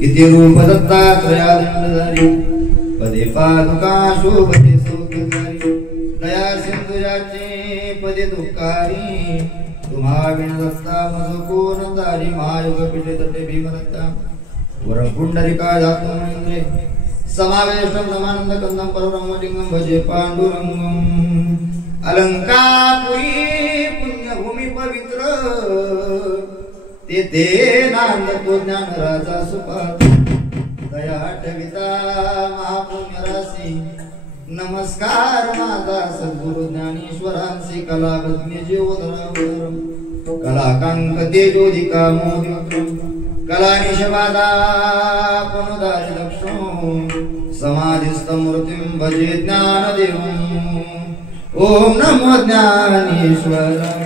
किती रूप दत्तात्रयादंडधारी पदे पादुका शोभते सौख्यकारी दया सिंधुजाचे पदे दुःखारी तुम्हा विण दत्ता मज कोण दारी महायोग पिठे तटे भीमदत्ता वर पुंडरिका जातुमंद्रे समावेशम नमानंद कंदम परब्रह्मलिंगम भजे पांडुरंगम अलंकापुरी पुण्यभूमी पवित्र तेथे नांदतो ज्ञान राजा सुपात दया ठविता महापुण्य राशी नमस्कार माझा सद्गुरु ज्ञानेश्वरांसी कलावज्ञ जीवधरावरम कलाकांक तेजोदिका मोदित्रम कलानिशवादा पनुदारि दक्षो समाधिस्तमूर्तिं भजे ज्ञानदेवम् ओम नमो ज्ञानेश्वर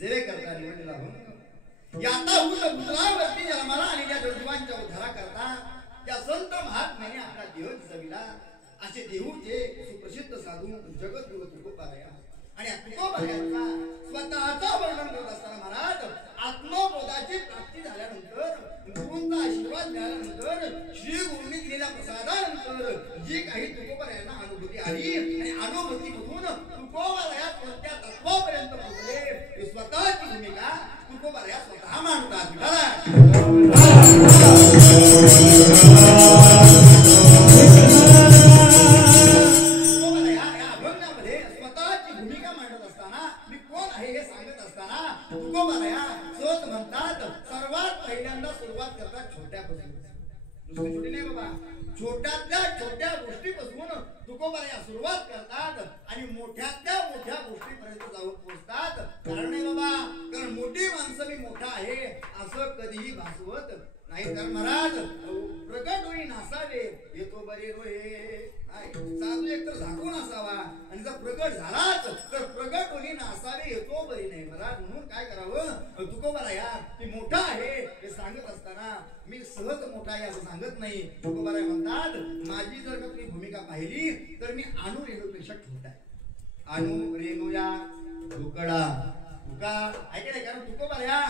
सेवे करता निवडलेला हो याता उतरावरती जन्माला आलेल्या जोडजीवांच्या उद्धारा करता त्या संत महात्म्याने आपला देह दिसविला असे देहूचे सुप्रसिद्ध साधू जगद्गुरु तुकोबाराया आणि तुकोबारायांचा स्वतःचा वर्णन करत असताना महाराज आत्मबोधाची प्राप्ती झाल्यानंतर गुरूंचा आशीर्वाद मिळाल्यानंतर श्री गुरूंनी दिलेल्या प्रसादानंतर जी काही तुकोबारायांना अनुभूती आली आणि अनुभूतीमधून तुकोबाराया कोणत्या तत्वापर्यंत पोहोचले हे स्वतःची भूमिका तुकोबाराया स्वतः मांडतात छोट्यातल्या छोट्या गोष्टीपासून तुकोबाराया सुरुवात करतात आणि मोठ्यातल्या मोठ्या गोष्टीपर्यंत जाऊन पोहोचतात. कारण नाही बाबा, कारण मोठी माणसं मी मोठा आहे असं कधीही भासवत नाही. तर महाराज प्रकट होई नासावे येतो बरे रोहे. साधू एक तर झाकून असावा आणि जर प्रकट झालाच तर प्रकट होई नासावे येतो बरी नाही. महाराज म्हणून काय करावं, तुकोबाराया की मोठा आहे हे सांगत असताना मी सहज मोठा आहे असं सांगत नाही. तुकोबाराया म्हणतात माझी जर का तुम्ही भूमिका पाहिली तर मी अणु रेणूपेक्षा छोटा आहे. अणु रेणूया तुकडा तुका ऐका नाही. कारण तुकोबाराया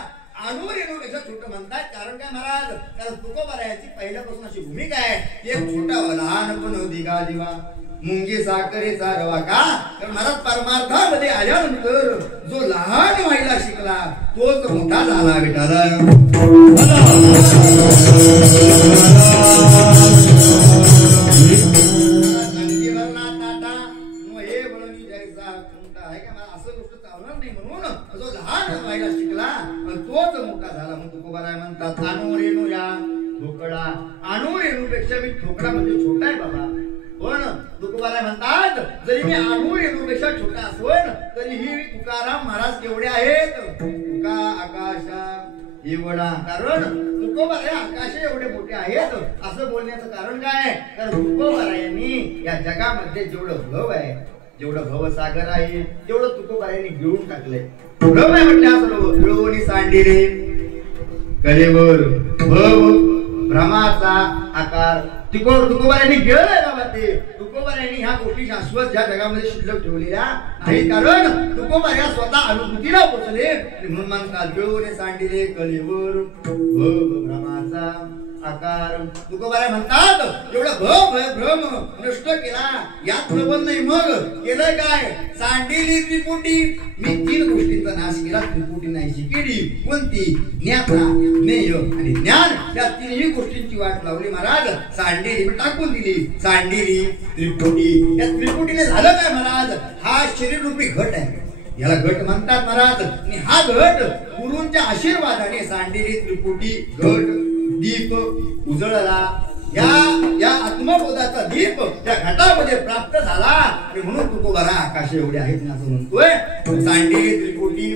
अणु रेणूपेक्षा छोटं म्हणतात. कारण काय महाराज, कारण तुकोबारायाची पहिल्यापासून अशी भूमिका आहे एक छोटा लहानपण दिगा दिवा मुंगी साखरेचा रवा. का तर महाराज परमार्थामध्ये आल्यानंतर जो लहान व्हायला शिकला तोच मोठा झाला. विठाला अणु रेणू या ठोकडा. अणु रेणूपेक्षा मी ठोकडा म्हणजे छोटा आहे बाबा. पण तुकोबाराया म्हणतात जरी मी अणु रेणूपेक्षा छोटा असोन तरीही तुकाराम महाराज केवढे आहेत, तुका आकाशा एवढा. कारण तुकोबाराया आकाश एवढे मोठे आहेत असं बोलण्याचं कारण काय, तर तुकोबारायांनी या जगामध्ये जेवढं भव आहे, जेवढं भवसागर आहे तेवढं तुकोबारायांनी गिळून टाकलंय. भव आहे म्हटलं असं गिळून सांडिले कलेवर भव भ्रमाचा आकार तुकोबारायांनी गिळलंय बाबा. ते तुकोबारायांनी ह्या गोष्टी शाश्वत ज्या जगामध्ये शिल्लक ठेवलेल्या नाही. कारण तुकोबाराया स्वतः अनुभूतीला पोचले म्हणून म्हणतात गिळून सांडिले कलेवर भव भ्रमाचा आकार. तुकोबाराया म्हणतात एवढा भ्रम नष्ट केला. यात प्रबंध नाही मग केलं काय, सांडिली त्रिपुटी. मी तीन गोष्टींचा नाश केला, त्रिपुटी नाहीशी केली. कोणती, ज्ञाता ज्ञेय आणि ज्ञान. या तिन्ही गोष्टींची वाट लावली महाराज. सांडिली टाकून दिली, सांडिली त्रिपुटी. या त्रिपुटीने झालं काय महाराज, हा शरीर रूपी घट आहे, याला घट म्हणतात महाराज. आणि हा घट गुरूंच्या आशीर्वादाने सांडिली त्रिपुटी घट दीप उजळला. या आत्मबोधाचा दीप त्या घटामध्ये प्राप्त झाला आणि म्हणून तुकोबाराया आकाश एवढे आहेत ना असं म्हणतोय. सांडिली त्रिपुटी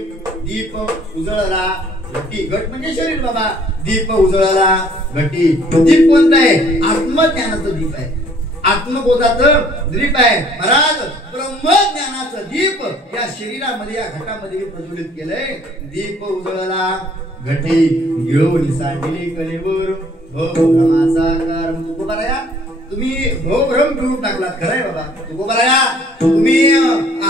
दीप उजळला. घटी घट म्हणजे शरीर बाबा, दीप उजळला घटी. दीप कोणता आहे, आत्मज्ञानाचं दीप आहे, आत्मबोधाचं दीप आहे महाराज. ब्रह्मज्ञानाचं दीप या शरीरामध्ये या घटामध्ये प्रज्वलित केलंय. दीप उजळला घटी गिळून सांडिले कलेवर भ्रमाचा आकार. तुकोबाराया तुम्ही भ्रम गिळून टाकलात, खरंय बाबा. तुकोबाराया तुम्ही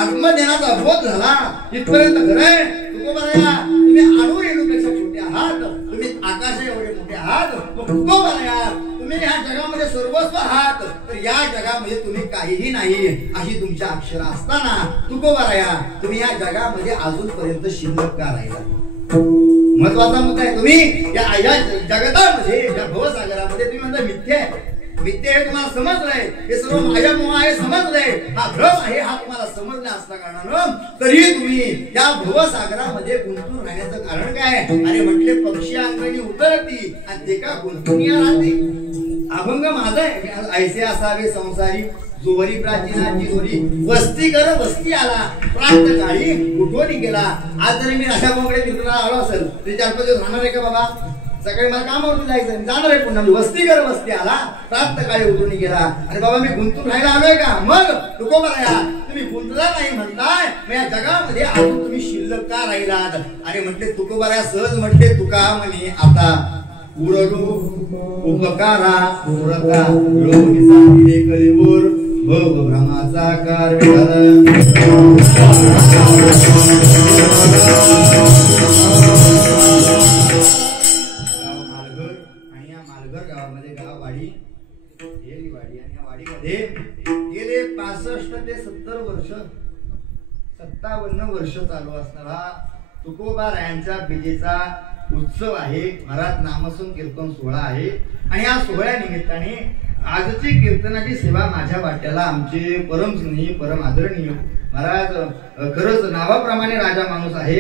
आत्मज्ञानाचा बोध झाला इथपर्यंत, खरंय. तुकोबाराया तुम्ही अणु रेणूपेक्षा छोटे आहात, तुम्ही आकाश एवढे मोठे आहात. तुकोबाराया तुम्ही या जगामध्ये सर्वस्व आहात, तर या जगामध्ये तुम्ही काहीही नाही अशी तुमच्या अक्षर असताना तुकोबाराया तुम्ही या जगामध्ये अजूनपर्यंत शिल्लक का राहिला. महत्वाचा मुद्दा आहे. तुम्ही या जगतामध्ये या भवसागरामध्ये तुम्ही म्हणता मिथ्या आहे, मिथ्या हे तुम्हाला समजलंय, हे सर्व मायामोह आहे समजलंय, हा भ्रम आहे हा तुम्हाला समजला असल्या कारणानं तरी तुम्ही या भवसागरामध्ये गुंतून राहण्याचं कारण काय. अरे म्हटले पक्षी अंगणी उतरती आणि ते का गुंतून राहते. अभंग माझा आहे. ऐसे असावे संसारी जोहरी प्राचीनाची जोरी वस्ती कर वस्ती आला प्राप्त काळी उठवणी गेला. आज जरी मी अशा कोंकडे फिरताना आलो असेल ते 4-5 दिवस राहणार आहे का बाबा? सकाळी मला कामावरती जायचं जाणार आहे पुन्हा. वस्ती कर वस्ती आला प्राप्त काळी उठवून गेला. आणि बाबा मी गुंतून राहायला आलोय का? मग तुकोबा या तुम्ही गुंतला नाही म्हणताय मग या जगामध्ये अजून तुम्ही शिल्लक का राहिलात? आणि म्हटले तुकोबा सहज म्हटले तुका म्हणे आता उरलो उपकारा उरका लोहिसा दिले कलीवर भव भ्रमाचा कार गाववाडी आणि या वाडीमध्ये गेले 65 ते 70 वर्ष 57 वर्ष चालू असणारा तुकोबा रायांच्या बीजेचा उत्सव आहे. महाराज नामस्मरण कीर्तन सोहळा आहे. आणि या सोहळ्या निमित्ताने आजची कीर्तनाची सेवा माझ्या वाट्याला आमचे परम स्नेही परम आदरणीय महाराज खरंच नावाप्रमाणे राजा माणूस आहे.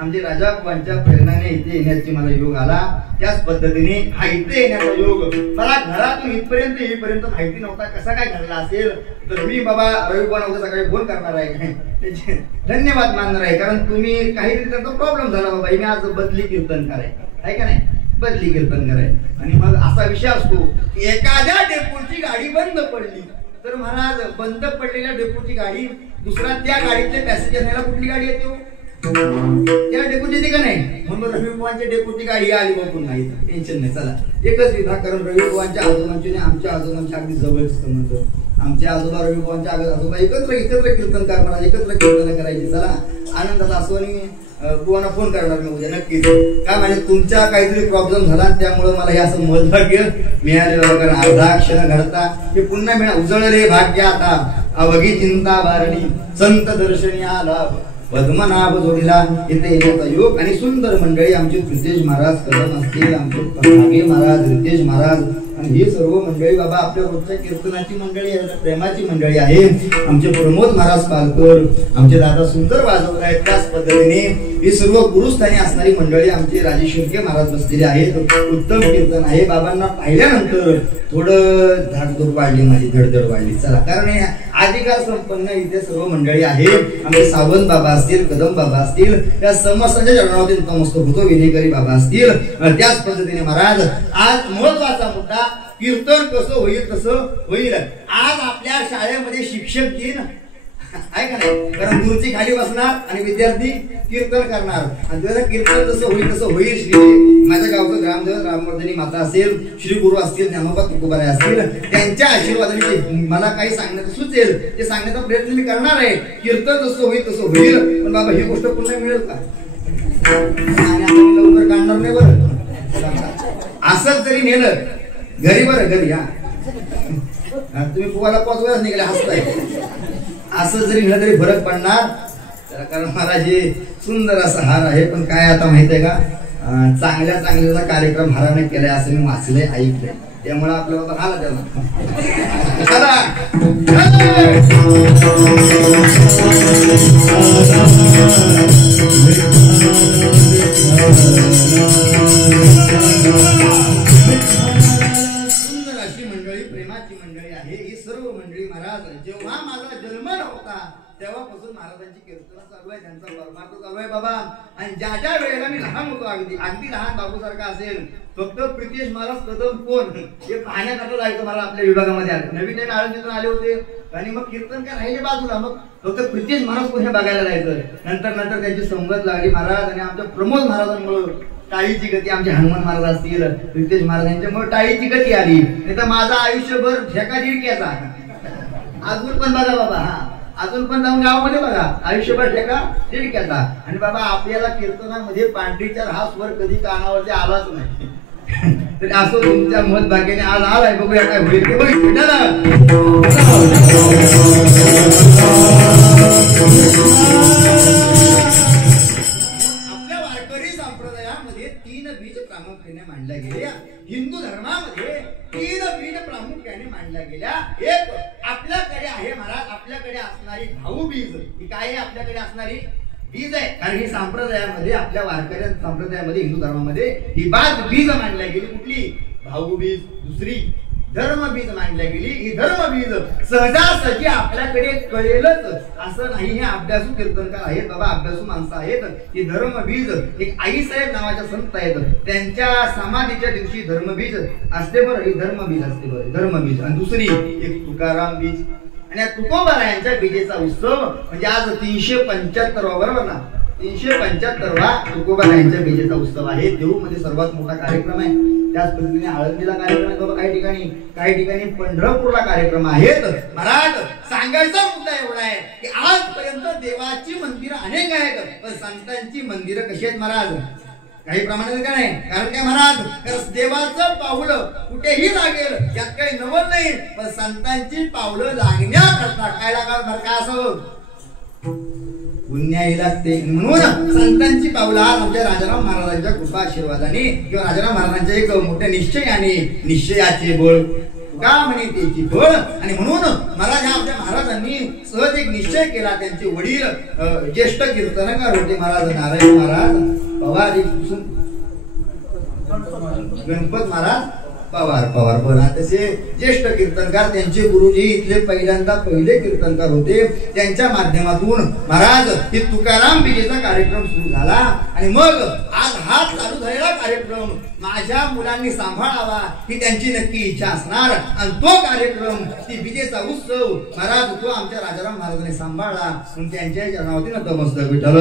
आमचे राजाबाबांच्या प्रेरणाने इथे येण्याची मला योग आला. त्याच पद्धतीने हा इथे येण्याचा योग मला घरातून इथपर्यंत येईपर्यंत माहिती नव्हता कसा काय घडला असेल. तर मी बाबा रविवार उद्या सकाळी फोन करणार आहे त्याचे धन्यवाद मानणार आहे. कारण तुम्ही काहीतरी त्यांचा प्रॉब्लेम झाला बाबा मी आज बदली कीर्तन कराय आहे का नाही बदली कीर्तन कराय. आणि मग असा विषय असतो की एखाद्या डेपोची गाडी बंद पडली तर महाराज बंद पडलेल्या डेपोची गाडी दुसरा त्या गाडीतले पॅसेंजर न्यायला कुठली गाडी येते त्या डेपोची येते का नाही? म्हणून रविवारच्या डेपोची गाडी आली बघून नाही टेन्शन नाही. चला एकच विभाग कारण रविवारच्या आजोबांची आणि आमच्या आजोबांच्या अगदी जवळ संबंध. आमचे आजोबा रविवारच्या आजोबा एकत्र कीर्तन करणार एकत्र कीर्तन करायची. चला आनंदाचा असो आणि तुम्हाला फोन करणार मी उद्या नक्कीच. काय म्हणजे तुमच्या काहीतरी प्रॉब्लेम झाला त्यामुळे मला हे असं महत्भाग्य मिळालेलं. कारण अर्धा क्षण घडता हे पुन्हा मिळा उजळले भाग्य आता अवघी चिंता बारणी संत दर्शनी आला पद्मनाभ जोडीला इथे येण्याचा योग. आणि सुंदर मंडळी आमचे रितेश महाराज कदम असतील आमचे महाराज रितेश महाराज आणि ही सर्व मंडळी बाबा आपल्या रोजच्या कीर्तनाची मंडळी आहे प्रेमाची मंडळी आहे. आमचे प्रमोद महाराज पालकर आमचे दादा सुंदर वाजवत आहेत. त्याच पद्धतीने ही सर्व गुरुस्थानी असणारी मंडळी आमचे राजे शिर्के महाराज बसलेले आहेत. उत्तम कीर्तन आहे. बाबांना पाहिल्यानंतर थोडं धाकधूक वाढली माझी धडधड वाढली. चला कारण अधिकार संपन्न इथे सर्व मंडळी आहे. आमचे सावंत बाबा असतील कदम बाबा असतील त्या समस्तांच्या चरणावरती नतमस्तक होतो. विनेकरी बाबा असतील. त्याच पद्धतीने महाराज आज महत्वाचा मुद्दा कीर्तन कसं होईल तसं होईल. आज आपल्या शाळेमध्ये शिक्षक दिन आहे का नाही? कारण गुरुची खाली बसणार आणि विद्यार्थी कीर्तन करणार आणि त्याला कीर्तन जसं होईल तसं होईल. श्री माझ्या गावचं ग्रामदेवत रामवर्धनी माता असेल श्री गुरु असतील ज्ञानोबा तुकोबा असतील त्यांच्या आशीर्वादाने मला काही सांगण्याचं सुचेल ते सांगण्याचा प्रयत्न मी करणार आहे. कीर्तन जसं होईल तसं होईल. पण बाबा ही गोष्ट पुन्हा मिळेल का? लवकर काढणार नाही बरं. असंच जरी नेलं घरी बरं घरी या तुम्ही फुवाला 5 वेळा निघाले हसताय. असं जरी नेलं तरी फरक पडणार. कारण महाराज हे सुंदर असा हार आहे. पण काय आता माहित आहे का चांगल्या कार्यक्रम हाराने केलाय असं मी वाचलंय ऐकलंय. त्यामुळे आपल्या बाबा आला त्याला सुंदर अशी मंडळी प्रेमाची मंडळी आहे. ही सर्व मंडळी महाराज जेव्हा माझा जन्म नव्हता तेव्हापासून महाराजांची कीर्तन चालू आहे. त्यांचा परमार्थ चालू आहे बाबा. आणि ज्या वेळेला मी लहान होतो अगदी लहान बाबू सारखा असेल फक्त प्रितेश महाराज कदम कोण हे पाहण्याकरता जायचं. मला आपल्या विभागामध्ये आले नवीन आळंदीतून आले होते आणि मग कीर्तन काय राहिले बाजूला. मग फक्त प्रितेश महाराज कोण हे बघायला जायचं. नंतर त्यांची संगत लागली महाराज आणि आमच्या प्रमोद महाराजांमुळे टाळीची गती आमचे हनुमान महाराज असतील प्रितेश महाराज यांच्यामुळे टाळीची गती आली. नाही तर माझा आयुष्यभर ठेका दिडक्याचा अजून पण बघा बाबा. अजून पण जाऊन गावामध्ये बघा आयुष्यभर ठेका दिडक्याचा. आणि बाबा आपल्याला कीर्तनामध्ये पांढरीचा हा स्वर कधी कानावरती आलाच नाही. तर असं तुमच्या मत भाग्याने आज आलाय. बघूया काय होईल ते बघ मांडल्या गेल्या. हिंदू धर्मामध्ये 3 बीज प्रामुख्याने मांडल्या गेल्या. एक आपल्याकडे आहे महाराज आपल्याकडे असणारी भाऊबीज ही काय आहे? आपल्याकडे असणारी बीज आहे. कारण ही संप्रदायामध्ये आपल्या वारकऱ्या संप्रदायामध्ये हिंदू धर्मामध्ये ही बीज मांडल्या गेली. कुठली? भाऊबीज. दुसरी धर्मबीज मांडल्या गेली. ही धर्मबीज सहजासहजी आपल्याकडे कळेलच असं नाही. हे अभ्यासू कीर्तनकार आहेत बाबा, अभ्यासू माणसं आहेत. ही धर्मबीज एक आईसाहेब नावाच्या संत आहेत, त्यांच्या समाधीच्या दिवशी धर्मबीज असते बरं. ही धर्मबीज असते बरं, धर्मबीज. आणि दुसरी एक तुकाराम बीज. आणि या तुकोबारायांच्या बीजेचा उत्सव म्हणजे आज 375 बरोबर ना, 375वा तुकोबारायांच्या बीजेचा उत्सव आहे. देऊमध्ये सर्वात मोठा कार्यक्रम आहे. त्याच पद्धतीने आळंदीला कार्यक्रम आहे बाबा, काही ठिकाणी पंढरपूरला कार्यक्रम आहेत. महाराज सांगायचा मुद्दा एवढा आहे की आजपर्यंत देवाची मंदिरं अनेक आहेत, पण संतांची मंदिरं कशी आहेत महाराज? काही प्रमाणात का नाही. कारण काय महाराज, देवाचं पावलं कुठेही लागेल यात काही नवल नाही, पण संतांची पावलं लागण्याकरता काय लागावं का असावं, पुण्याही लागते. म्हणून संतांची पावलं आज आमच्या राजाराम महाराजांच्या कृपा आशीर्वादाने किंवा राजाराम महाराजांच्या एक मोठ्या निश्चयाने, निश्चयाचे बळ का म्हणे त्याची बळ. आणि म्हणून महाराज आपल्या महाराजांनी सहज एक निश्चय केला. त्यांचे वडील ज्येष्ठ कीर्तनकार होते महाराज नारायण महाराज पवार, गणपत महाराज पवार बोला. तसे ज्येष्ठ कीर्तनकार, त्यांचे गुरुजी इथले पहिले कीर्तनकार होते. त्यांच्या माध्यमातून महाराज हे तुकाराम बीजेचा कार्यक्रम सुरू झाला. आणि मग आज हा चालू झालेला कार्यक्रम माझ्या मुलांनी सांभाळावा ही त्यांची नक्की इच्छा असणार. आणि तो कार्यक्रम, ती बीजेचा उत्सव महाराज तो आमच्या राजाराम महाराजांनी सांभाळला. म्हणून त्यांच्या चरणावरती नतमस्तक विठ्ठल.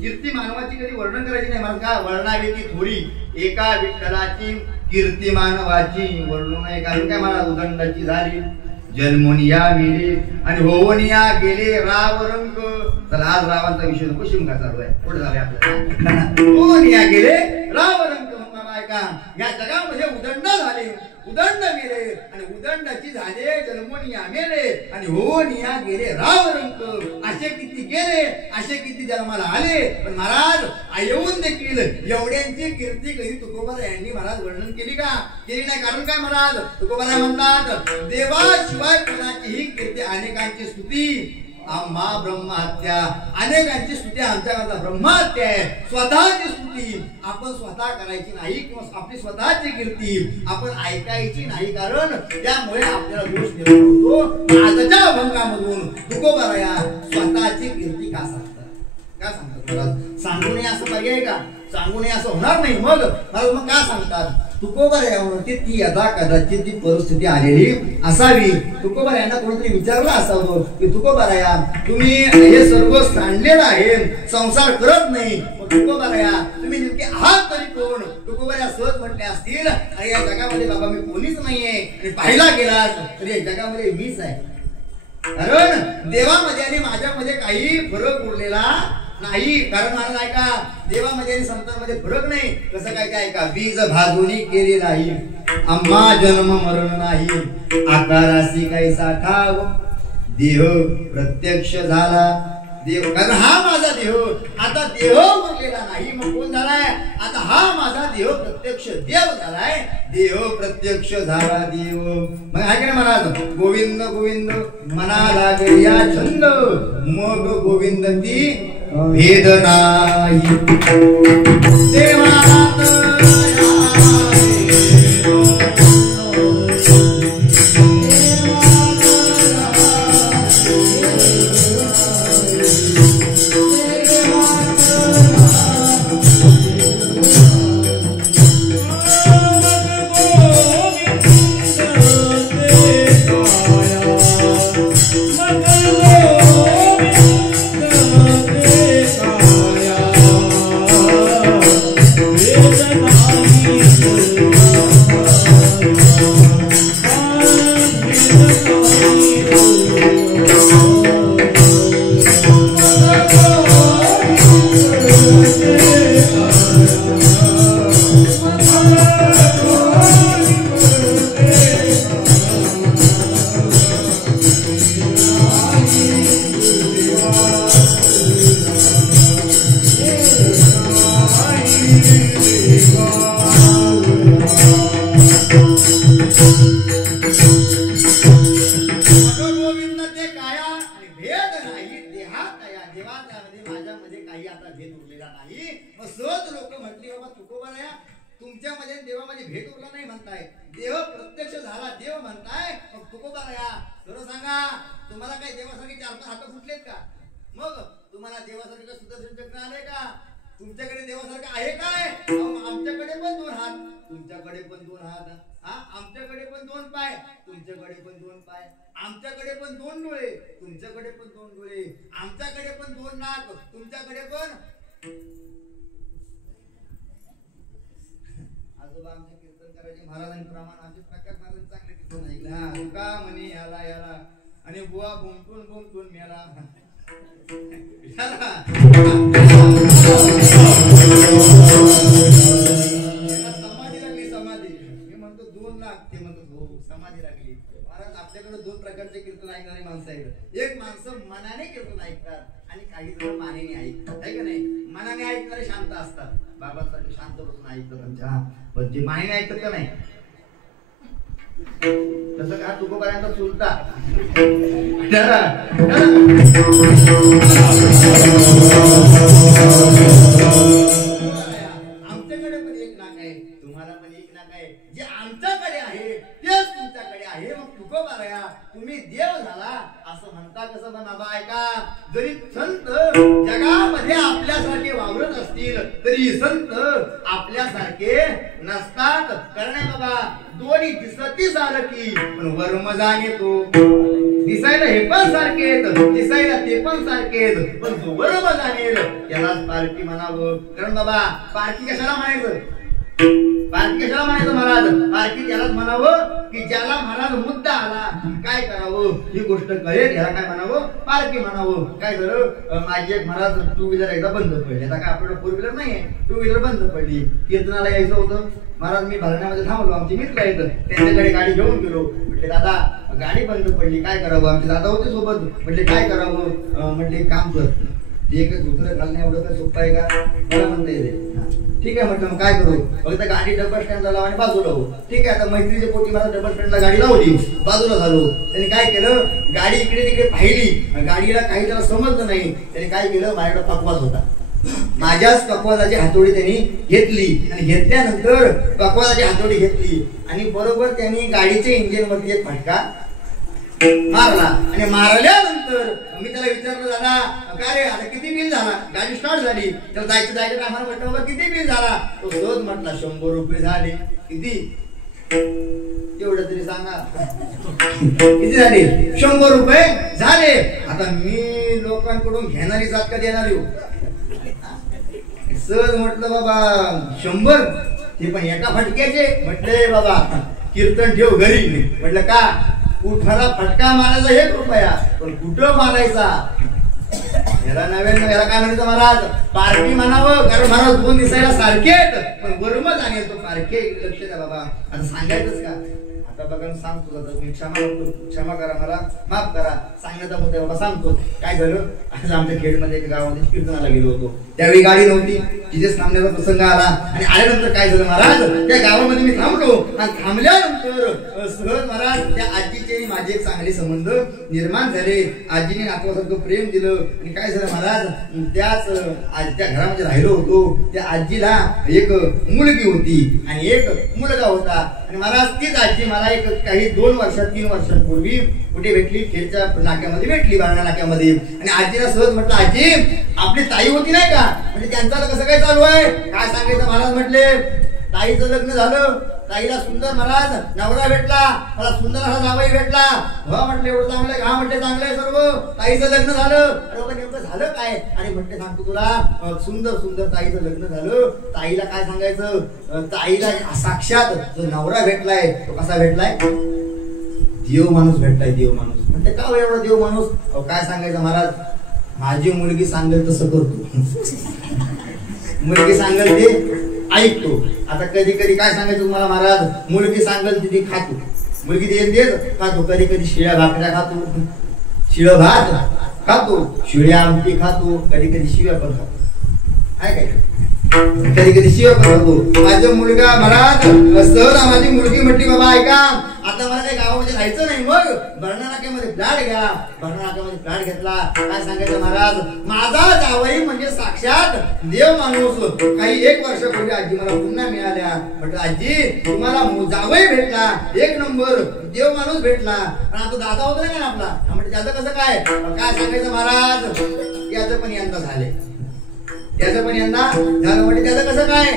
कीर्ती मानवाची कधी वर्णन करायची नाही महाराज. का वर्णावी ती थोडी, एका विठ्ठलाची कीर्ती मानवाची वर्णन नाही. कारण काय महाराज उदंडाची झाली जन्मोनिया मेले आणि होवनिया गेले राव रंग. चला आज रावांचा विषय नको, शिमका चालू आहे, पुढे जाऊया आपल्याला. होवनिया गेले राव रंग. का या जगामध्ये उदंड झाले, उदंड मेले आणि उदंडाची झाले जन्मोनिया मेले आणि होवनिया गेले राव रंग. असे किती गेले, असे किती जन्माला आले, पण महाराज येऊन देखील एवढ्यांची कीर्ती कधी तुकोबा यांनी महाराज वर्णन केली का? केली नाही. कारण काय महाराज तुकोबा म्हणतात, देवाशिवाय कोणाचीही कीर्ती, अनेकांची स्तुती आम्हा ब्रह्महत्या, अनेकांची स्तुती आमच्याकरता ब्रह्महत्या आहे. स्वतःची स्तुती आपण स्वतः करायची नाही किंवा आपली स्वतःची कीर्ती आपण ऐकायची नाही, कारण त्यामुळे आपल्याला दोष निर्माण होतो. आजच्या अभंगामधून तुकोबाराया स्वतःची कीर्ती का सांगतात, का सांगतात महाराज? सांगू नये असं पर्याय का? सांगू नये असं होणार नाही. मग का सांगतात? तुकोबारायावरती ती यदा कदाचित ती परिस्थिती आलेली असावी. तुकोबारा यांना कोणतरी विचारलं असावं की तुकोबाराया तुम्ही हे सर्व सांडलेलं आहे, संसार करत नाही, तुकोबाराया तुम्ही नेमके आहात तरी कोण? तुकोबाराया सहज म्हटले असतील, अरे या जगामध्ये बाबा मी कोणीच नाहीये, आणि पाहिला गेलास तर या जगामध्ये मीच आहे. कारण देवामध्ये आणि माझ्यामध्ये काही फरक उरलेला नाही. कारण मला नाही का देवामध्ये आणि संतांमध्ये फरक नाही. कसं काय काय का? बीज भाजूनी केले नाही, आम्हा जन्म मरण नाही, आकारासी काही साठाव, देह प्रत्यक्ष झाला देव. कारण हा माझा देह आता देह उरलेला नाही, मग कोण झालाय? आता हा माझा देह प्रत्यक्ष देव झालाय, देह प्रत्यक्ष झाला देव. मग आहे की महाराज, गोविंद गोविंद मनाला या छंद, मग गोविंद ती भेद नाही. तुमच्यामध्ये देवामध्ये भेद उरला नाही म्हणताय, देव प्रत्यक्ष झाला देव म्हणताय, मग तुकोबाराया खरं सांगा, तुम्हाला काही देवासारखे 4-5 हात फुटलेत का? मग तुम्हाला देवासारखं सुदर्शन चक्र आलंय का? तुमच्याकडे देवासारखं आहे काय? आमच्याकडे पण 2 हात, तुमच्याकडे पण 2 हात, आमच्याकडे पण 2 पाय, तुमच्याकडे पण 2 पाय, आमच्याकडे पण 2 डोळे, तुमच्याकडे पण 2 डोळे, आमच्याकडे पण 2 नाक, तुमच्याकडे पण. आजोबा आमचे कीर्तन करायचे महाराजांनी प्रमाण, आमचे प्रकाश महाराज चांगले कीर्तन ऐकलं का म्हणे याला याला, आणि बुवा बोमटून मेला. समाधी लागली, समाधी. मी म्हणतो 2 लाख, ते म्हणतो हो समाधी लागली. महाराज आपल्याकडे 2 प्रकारचे कीर्तन ऐकणारे माणसं आहेत. एक माणसं मनाने कीर्तन ऐकतात आणि काही जण मानेने ऐकतात, आहे का नाही? मनाने ऐकणारे शांत असतात, बाबांसाठी शांत बसून ऐकतात आमच्या, पण जे मानेने ऐकतात का नाही तसं का? तुकोबारायांचा चुलता आमच्याकडे पण 1 नाक आहे, तुम्हाला पण 1 नाक आहे. जे आमच्याकडे आहे तेच तुमच्याकडे आहे. मग तुकोबाराया तुम्ही देव झाला असं म्हणता कसं? बाबा ऐका, जरी संत जगामध्ये आपल्यासारखे वावरत असतील तरी संत आपल्यासारखे नसतात. कारण बाबा दोन्ही दिसती सारखी पण वर्म जाण येतो. दिसायला हे पण सारखे आहेत, दिसायला ते पण सारखे आहेत, पण जो वर्म जाणेल त्यालाच पारखी म्हणावं. कारण बाबा पारखी कशाला म्हणायचं? पारखी कशाला म्हणायचं महाराज? पारखी त्यालाच म्हणावं की ज्याला महाराज मुद्दा आला काय करावं ही गोष्ट कळेल, याला काय म्हणावं? पारखी म्हणावं. काय झालं, माझी एक महाराज टू व्हीलर एकदा बंद पडली. आता काय आपल्याला फोर व्हीलर नाहीये, टू व्हीलर बंद पडली. कीर्तनाला यायचं होतं महाराज, मी भरण्यामध्ये थांबलो, आमचे मित्र आहेत, त्यांच्याकडे गाडी घेऊन गेलो. म्हटले दादा गाडी बंद पडली काय करावं? आमचे दादा होते सोबत. म्हटले काय करावं? म्हटले काम कर, एक दुसरं घालणं एवढं काय सोपं आहे का? मला म्हणता येते. ठीक आहे म्हटलं, मग काय करू? फक्त गाडी डबल स्टँडला लावा आणि बाजूला हो. ठीक आहे, आता मैत्रीच्या पोटी मला डबल स्टँडला गाडी लावली, बाजूला झालो. त्यांनी काय केलं, गाडी इकडे तिकडे पाहिली, गाडीला काही त्याला समजलं नाही. त्यांनी काय केलं, माझ्याकडे पकवाज होता, माझ्याच पकवाजाची हातोडी त्यांनी घेतली आणि घेतल्यानंतर पकवाजाची हातोडी घेतली आणि बरोबर त्यांनी गाडीच्या इंजिन वरती एक फटका मारला. आणि मारल्यानंतर मी त्याला विचारलं, दादा काय रे आता किती बिल झाला? गाडी स्टार्ट झाली, त्याला जायचं टायमाला म्हटलं बाबा किती बिल झाला? तो सहज म्हटला 100 रुपये झाले. किती? एवढं तरी सांगा किती झाले? 100 रुपये झाले. आता मी लोकांकडून घेणारी जात का देणारी? सहज म्हटलं बाबा 100, ते पण एका फटक्याचे. म्हटले बाबा कीर्तन ठेव घरी. म्हटलं का? कुठाला फटका मारायचा 1 रुपया, पण कुठं मारायचा? याला नव्यानं याला काय म्हणायचं महाराज? पारखी म्हणावं, कारण महाराज दोन दिसायला सारखे आहेत पण वरुमच आणि तो पारखे. लक्ष द्या बाबा, आता सांगायचंच का? आता बघा सांगतो, मी क्षमा करा, मला माफ करा, सांगण्याचा मुद्दा बाबा सांगतो. काय झालं, आज आमच्या खेडमध्ये एका गावामध्ये कीर्तनाला गेलो होतो. त्यावेळी गाडी नव्हती, तिथेच थांबण्याचा प्रसंग आला. आणि आल्यानंतर काय झालं महाराज, त्या गावामध्ये मी थांबलो आणि थांबल्यानंतर सहज महाराज त्या आजीचे माझे एक चांगले संबंध निर्माण झाले. आजीने नातवासारखं प्रेम दिलं. आणि काय झालं महाराज, त्याच त्या घरामध्ये राहिलो होतो. त्या आजीला एक मुलगी होती आणि एक मुलगा होता. आणि महाराज तीच आजी मला एक काही 3 वर्षांपूर्वी कुठे भेटली, खेडच्या नाक्यामध्ये भेटली, बारणा नाक्यामध्ये. आणि आजीला सहज म्हटलं, आजी आपली ताई होती नाही का? म्हणजे त्यांचं कसं काय चालू आहे? काय सांगायचं महाराज? म्हटले ताईचं लग्न झालं, ताईला सुंदर महाराज नवरा भेटला, मला सुंदर असा जावई भेटला. हो म्हटलं एवढं चांगलं आहे. हा म्हटले चांगलं आहे सर्व, ताईचं लग्न झालं. अरे नेमकं झालं काय? आणि म्हटले सांगतो तुला, सुंदर सुंदर ताईचं लग्न झालं. ताईला काय सांगायचं, ताईला साक्षात जो नवरा भेटलाय तो कसा भेटलाय? देव माणूस भेटलाय, देव माणूस. म्हणते का एवढा देव माणूस? काय सांगायचं महाराज, माझी मुलगी सांगेल तसं करतो. मुलगी सांगेल ते ऐकतो. आता कधी कधी काय सांगायचं तुम्हाला महाराज, मुलगी सांगेल ती खातो. मुलगी देत खातो. कधी कधी शिळ्या भाकऱ्या खातो, शिळ भात खातो, शिळ्या आमटी खातो, कधी कधी शिव्या पण खातो. आहे काय? कधी कधी शिव्या पण खातो. माझा मुलगा महाराज सहज माझी मुलगी म्हटली, बाबा ऐका आता मला काही गावामध्ये राहायचं नाही, मग भरणा नाक्यामध्ये फ्लॅट घ्या. भरणा नाक्यामध्ये फ्लॅट घेतला. काय सांगायचं महाराज, माझा जावई म्हणजे साक्षात देव माणूस. काही 1 वर्षापूर्वी आजी मला पुन्हा मिळाल्या. म्हटलं आजी तुम्हाला जावई भेटला, 1 नंबर देव माणूस भेटला. पण आता दादा होता नाही आपला. म्हणजे त्याचं कसं काय? काय सांगायचं महाराज, याचं पण यंदा झाले, त्याचं पण यंदा झालं. म्हणजे त्याचं कसं काय?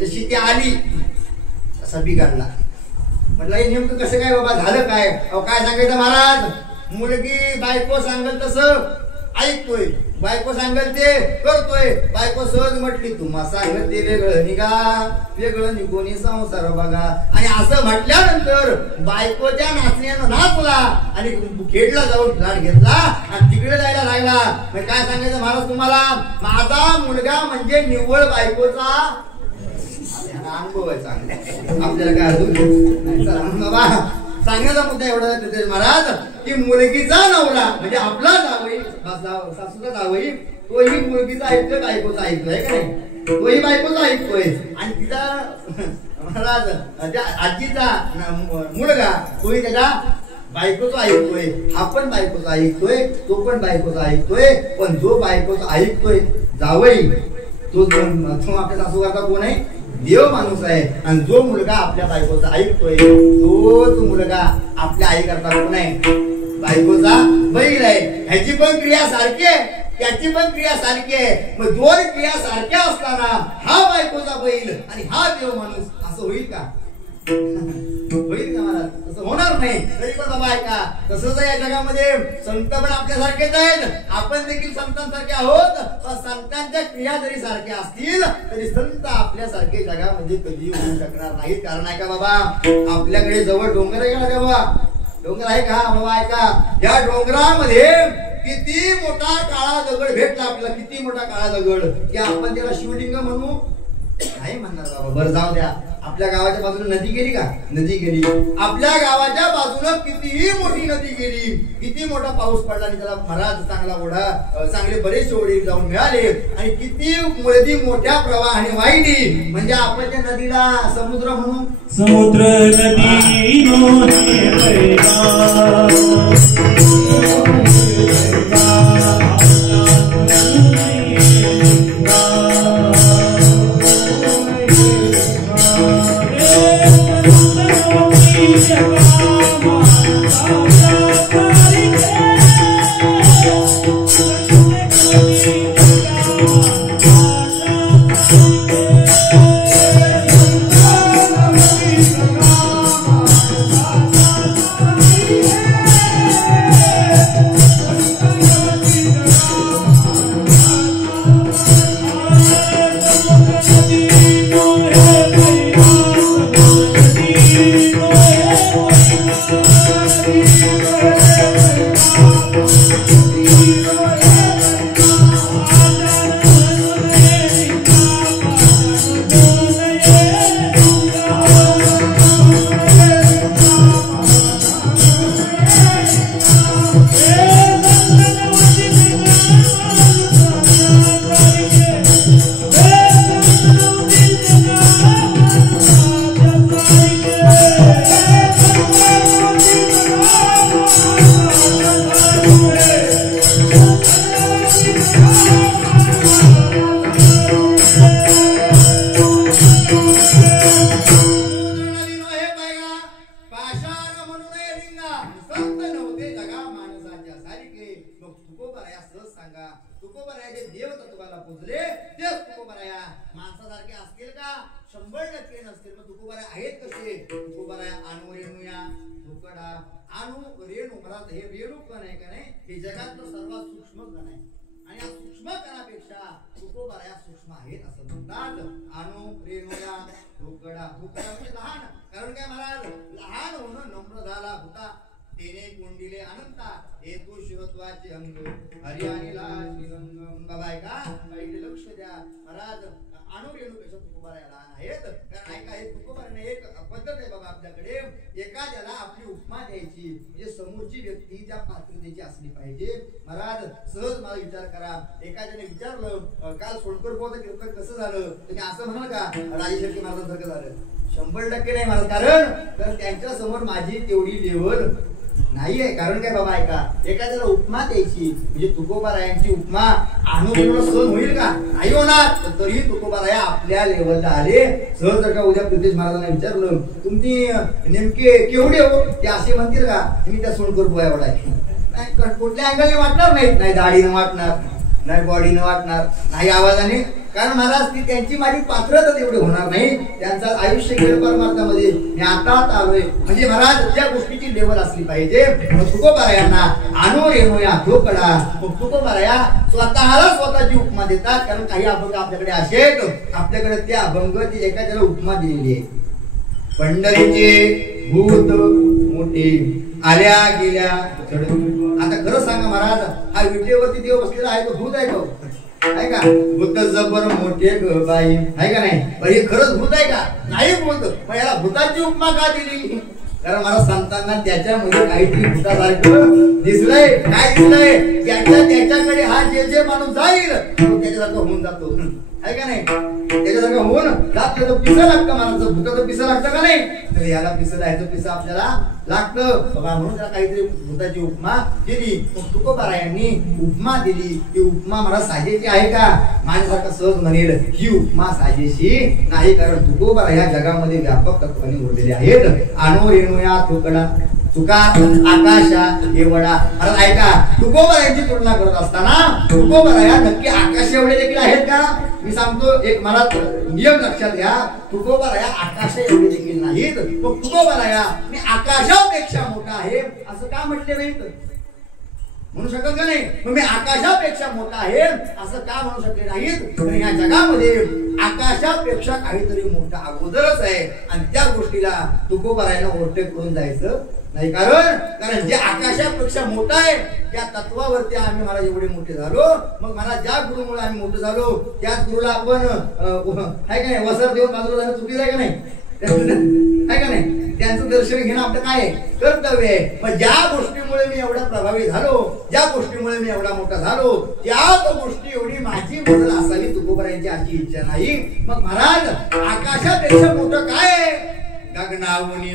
जशी ती आली तसा बिघडला. म्हटलं हे नेमकं कसं काय बाबा, झालं काय? काय सांगायचं महाराज, मुलगी बायको सांगेल तसं ऐकतोय, बायको सांगेल ते करतोय. बायको सहज म्हटली, तुम्हा सांगेल ते वेगळं निघा, वेगळं निघून संसार बघा. आणि असं म्हटल्यानंतर बायकोच्या नाचण्यानं नाचला आणि खेडला जाऊन फ्लॅट घेतला आणि तिकडे जायला लागला. काय सांगायचं महाराज तुम्हाला, माझा मुलगा म्हणजे निव्वळ बायकोचा अनुभव आहे. चांगला आपल्याला काय अजून बाबा सांगण्याचा मुद्दा एवढा महाराज की मुलगीचा नवरा म्हणजे आपला जावई, सासूचा जावई, तोही मुलगीचा ऐकतोय, बायकोचा ऐकतोय का नाही? तोही बायकोचा ऐकतोय. आणि तिचा महाराज त्या आजीचा मुलगा तोही त्याच्या बायकोचा ऐकतोय. हा पण बायकोचा ऐकतोय, तो पण बायकोचा ऐकतोय. पण जो बायकोचा ऐकतोय जावई तो आपल्या सासू करता कोण आहे? देव माणूस आहे. आणि जो मुलगा आपल्या बायकोचा ऐकतोय तोच मुलगा आपल्या आई करता कोण आहे? बायकोचा बैल आहे. ह्याची पण क्रिया सारखी आहे, त्याची पण क्रिया सारखी आहे. मग 2 क्रिया सारख्या असताना हा बायकोचा बैल आणि हा देव माणूस असं होईल का? होईल का महाराज? असं होणार नाही. नाही. तरी पण बाबा ऐका, तसंच या जगामध्ये संत पण आपल्यासारखेच आहेत, आपण देखील संतांसारखे आहोत. पण संतांच्या क्रिया जरी सारख्या असतील तरी संत आपल्यासारखे जगामध्ये कधी होऊ शकणार नाहीत. कारण आहे का बाबा, आपल्याकडे जवळ डोंगर आहे का बाबा, डोंगर आहे का बाबा ऐका, या डोंगरामध्ये किती मोठा काळा दगड भेटला आपल्याला, किती मोठा काळा दगड की आपण त्याला शिवलिंग म्हणू नाही म्हणणार बाबा. बरं जाऊ द्या, आपल्या गावाच्या बाजूने नदी गेली का, नदी गेली. आपल्या गावाच्या बाजूने कितीही मोठी नदी गेली, किती मोठा पाऊस पडला आणि त्याला महाराज चांगला ओढा, चांगले बरेचसे ओढे जाऊन मिळाले आणि किती नदी मोठ्या प्रवाहाने वाहिली. म्हणजे आपण त्या नदीला समुद्र म्हणू, समुद्र नदी काल सोडकर बोलत कीर्तन कसं झालं, तुम्ही असं म्हणाल का राजे शेट्टी महाराजांसारखं झालं? 100% नाही महाराज. कारण त्यांच्या समोर माझी तेवढी लेवल नाहीये. कारण काय बाबा ऐका, एखाद्याला उपमा द्यायची म्हणजे तुकोबारायांची उपमा अनुभवाला सहज होईल का? नाही होणार. तरी तुकोबाराया आपल्या लेवलला आले. सहज जर का उद्या प्रितेश महाराजांना विचारलं तुम्ही नेमके केवढे हो, ते असे म्हणतील का तुम्ही त्या सोडकर बोया एवढा आहे? कुठल्या अँगलने वाटणार नाहीत, नाही दाढीनं वाटणार, नाही बॉडीनं वाटणार, नाही आवाजाने. कारण महाराज ती त्यांची माझी पात्रता तेवढी होणार नाही. त्यांचं आयुष्य गेलं परमार्थामध्ये. मी आता आलोय म्हणजे महाराज त्या गोष्टीची लेवल असली पाहिजे. मग तुकोबारायांना आणू रेणूया धोकडा. मग तुकोबाराया स्वतःला स्वतःची उपमा देतात. कारण काही अभंग आपल्याकडे असे आहेत, आपल्याकडे त्या अभंग ती एखाद्याला उपमा दिलेली आहे. पंढरीचे भूत मोठे आल्या गेल्या. आता खरं सांगा महाराज, हा विटेवरती देव बसलेला आहे तो भूत आहे का? आहे का? भूत जबर मोठे ग बाई, आहे का नाही? पण हे खरंच भूत आहे का? नाही भूत. मग याला भूताची उपमा का दिली? कारण मला संतांना त्याच्यामध्ये काहीतरी भूतासारखं दिसलंय. काय दिसलंय? त्याच्याकडे हा जे माणूस जाईल तो त्याच्यासारखं होऊन जातो, आहे का नाही? त्याच्यासारखं होऊन जात तो पिसा लागतं. माणसाचं भूताचं पिसा लागतं का नाही? तर याला पिसं ह्याचं पिसं आपल्याला लागतं बाबा. म्हणून त्याला काहीतरी भूताची उपमा दिली. मग तुकोबारायांनी उपमा दिली. ती उपमा मला साजेशी आहे का? माझ्यासारखा सहज म्हणेल ही उपमा साजेशी नाही. कारण तुकोबारा या जगामध्ये व्यापक तत्वाने उरलेले आहेत. आणू रेणूया तुकडा तुका आकाशा एवढा. महाराज ऐका, तुकोबारायांची तुलना करत असताना तुकोबाराया नक्की आकाश एवढे देखील आहेत का? मी सांगतो एक मला नियम लक्षात घ्या. तुकोबाराया आकाश एवढे देखील नाहीत. मग तुकोबाराया मी आकाशापेक्षा मोठा आहे असं का म्हटले नाहीत? म्हणू शकत का नाही? मग मी आकाशापेक्षा मोठा आहे असं का म्हणू शकले नाहीत? तर या जगामध्ये आकाशापेक्षा काहीतरी मोठा अगोदरच आहे आणि त्या गोष्टीला तुकोबारायाला ओव्हरटेक करून जायचं नाही. कारण जे आकाशापेक्षा मोठा आहे त्या तत्वावरती आम्ही मला एवढे मोठे झालो. मग मला ज्या गुरुमुळे आम्ही मोठे झालो त्याच गुरुला आपण आहे का नाही वसर देऊन बाजूला जाणं चुकीचं आहे का नाही? आहे का नाही? त्यांचं दर्शन घेणं आपलं काय आहे? कर्तव्य आहे. पण ज्या गोष्टीमुळे मी एवढा प्रभावी झालो, ज्या गोष्टीमुळे मी एवढा मोठा झालो, त्याच गोष्टी एवढी माझी बदल असावी तुकोबारायांची अशी इच्छा नाही. मग महाराज आकाशापेक्षा मोठं काय आहे? गगनावनी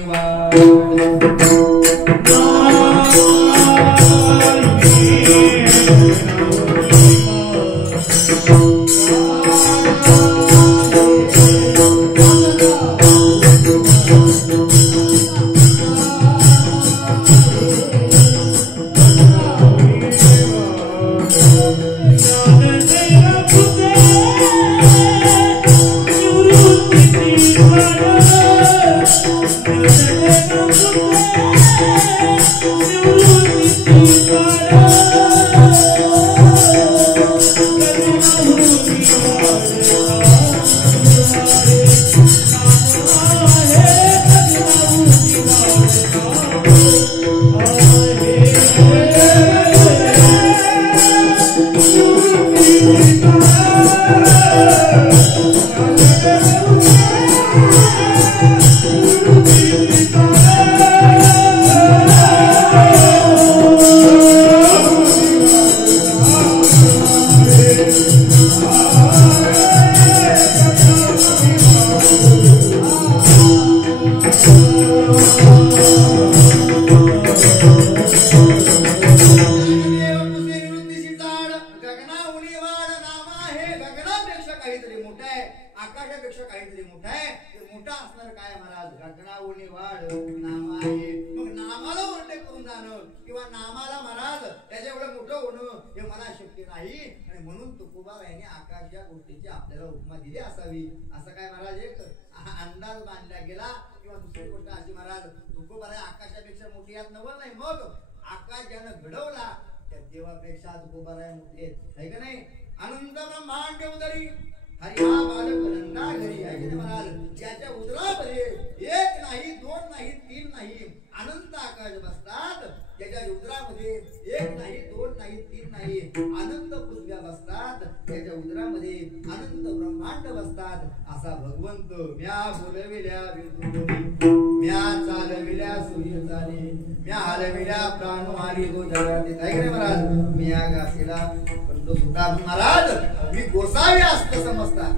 महाराज मी गोसावी असत समजतात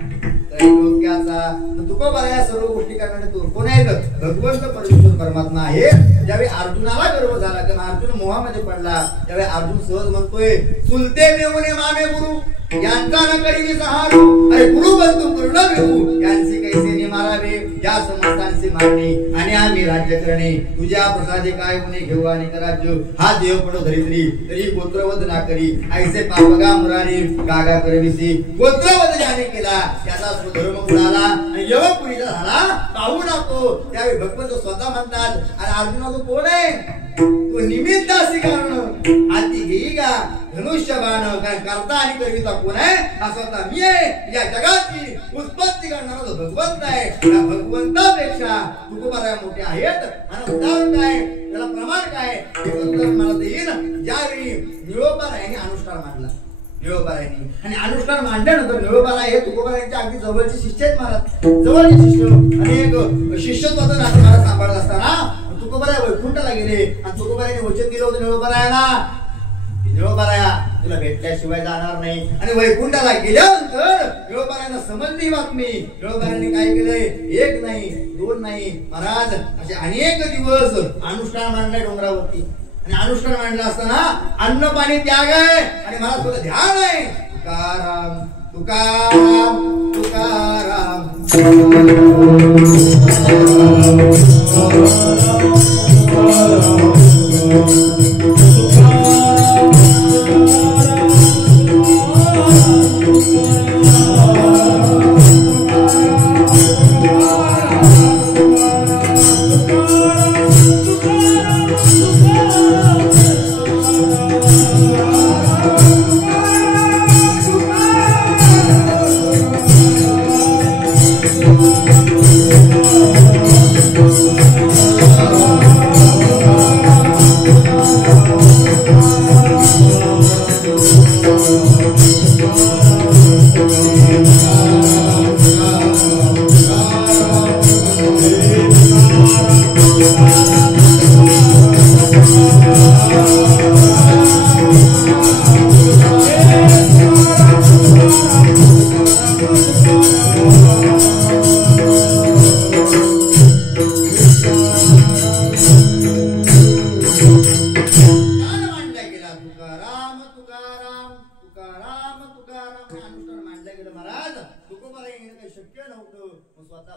तुकोबाराया सर्व गोष्टी करणारे तो कोण आहेत? भगवंत परमेश्वर परमात्मा आहे. ज्यावेळी अर्जुनाला गर्व झाला कारण अर्जुन मोहामध्ये पडला त्यावेळी अर्जुन सहज म्हणतोय चुलते मेवणे मामे गुरु यांचा न करी मी सहारू अरे गुरु बंधू पूर्ण विभू यांची कैसे ने मारावे या समस्तांची मारणे आणि आम्ही राज्य करणे तुझ्या प्रसादे काय गुणे घेऊ आणि कराज्य हा देव पडो धरित्री तरी गोत्रवध ना करी ऐसे पापगा मुरारी गागा करविसी गोत्रवध ज्याने केला त्याचा स्वधर्म बुडाला आणि यवपुरीचा झाला पाहू नको. त्यावेळी भगवंत स्वतः म्हणतात आणि अर्जुना तू कोण आहे? तू निमित्त असे कारण आधी घेई का धनुष्यबाण कारण करता आणि करिता कोण आहे? हा स्वतः मी आहे. या जगाची उत्पत्ती करणारा जो भगवंत आहे त्या भगवंतापेक्षा तुकोबाराया मोठे आहेत. आणि उदाहरण काय त्याला प्रमाण काय हे उदाहरण मला देईन. ज्यावेळी निळोबारायांनी अनुष्ठान मांडला निळोबारायांनी आणि अनुष्ठान मांडल्यानंतर निळोबाराय हे तुकोबारायांच्या अगदी जवळचे शिष्य आहेत महाराज. जवळचे शिष्य अनेक शिष्यत्वाचं नातं महाराज सांभाळत असताना तुकोबाराय वैकुंठाला गेले आणि तुकोबारायांनी वचन दिलं होतं निळोबारायाला निळोबाराया तुला भेटल्याशिवाय जाणार नाही. आणि वैकुंठाला गेल्यानंतर निळोबारायांना समजली बातमी. निळोबारायांनी काय केलंय? एक नाही दोन नाही महाराज असे अनेक दिवस अनुष्ठान मांडलंय डोंगरावरती. आणि अनुष्ठान मांडलं असताना अन्न पाणी त्याग आहे आणि मला थोडं ध्यान आहे. तुकाराम तुकाराम तुकाराम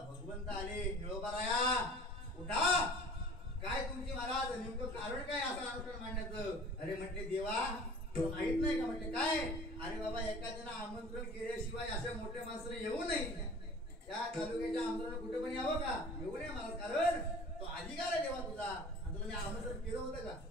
भगवंत आले निळोबाराया उठा काय तुमची महाराज नेमकं कारण काय असं अनुष्ठान मांडण्याचं अरे म्हटले देवा माहित नाही का म्हटले काय अरे बाबा एखाद्यानं आमंत्रण केल्याशिवाय अशा मोठ्या माणसाने येऊ नये त्या तालुक्याच्या आमंत्रण कुठे पण यावं का येऊ नये महाराज कारण तो अधिकार आहे देवा तुझा आणि तुला मी आमंत्रण केलं होतं का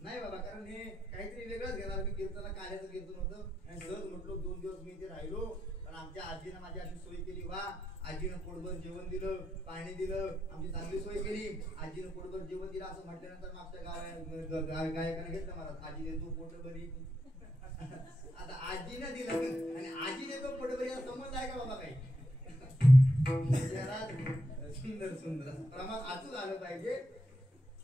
नाही बाबा कारण हे काहीतरी वेगळंच घेणार मी कीर्तन कार्याचं कीर्तन होतं आणि सहज म्हटलो 2 दिवस मी इथे राहिलो पण आमच्या आजीनं माझी अशी सोय केली वा आजीनं पोटभर जेवण दिलं पाणी दिलं आमची चांगली सोय केली आजीनं पोटभर जेवण दिलं असं म्हटल्यानंतर मागच्या गायकाने घेतलं मला आजी देतो पोटभरी आता आजीनं दिलं आणि आजी देतो पोटभरी याचा संबंध आहे का बाबा काही सुंदर सुंदर प्रमाण अचूक आलं पाहिजे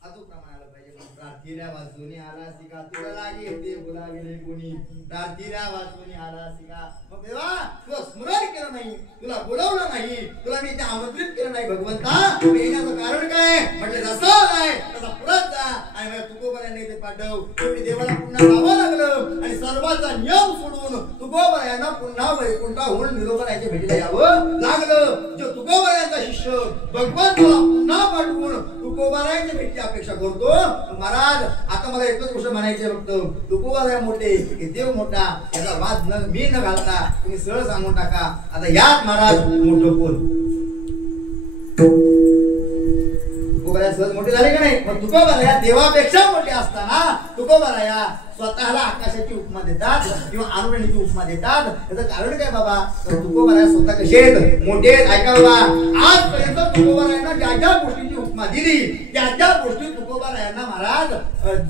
अचूक प्रमाण आलं पाहिजे प्रार्थीला वाचून आला शिका तुला लागे ते बोलाविले कोणी प्रार्थीला वाचून आला शिका मग देवा तुला स्मरण केलं नाही तुला बोलावलं नाही तुला मी ते आमंत्रित केलं नाही भगवंता येण्याचं कारण काय म्हटलं जसं आहे तसा परत जा आणि मला तुकोबारायांना इथे पाठव शेवटी देवाला पुन्हा जावं लागलं आणि सर्वांचा नियम सोडून तुकोबारायांना पुन्हा वैकुंठाहून निरोबारायांच्या भेटीला यावं लागलं जो तुकोबारायांचा शिष्य भगवंताला पुन्हा पाठवून तुकोबारायांच्या भेटीची अपेक्षा करतो महाराज आता मला एकच गोष्ट म्हणायची फक्त तुकोबाराय मोठे की देव मोठा याचा वाद न मी न घालता तुम्ही सरळ सांगून टाका आता यात महाराज मोठं कोण तुकोबाराय सहज मोठे झाले का नाही पण तुकोबाराया देवापेक्षा मोठे असताना तुकोबाराया स्वतःला आकाशाची उपमा देतात किंवा अनुरणीची उपमा देतात त्याचं कारण काय बाबा तर तुकोबाराया स्वतः कसे आहेत मोठे आहेत ऐका बाबा आजपर्यंत तुकोबारायांना ज्या ज्या गोष्टीची उपमा दिली त्या ज्या गोष्टी तुकोबारायांना महाराज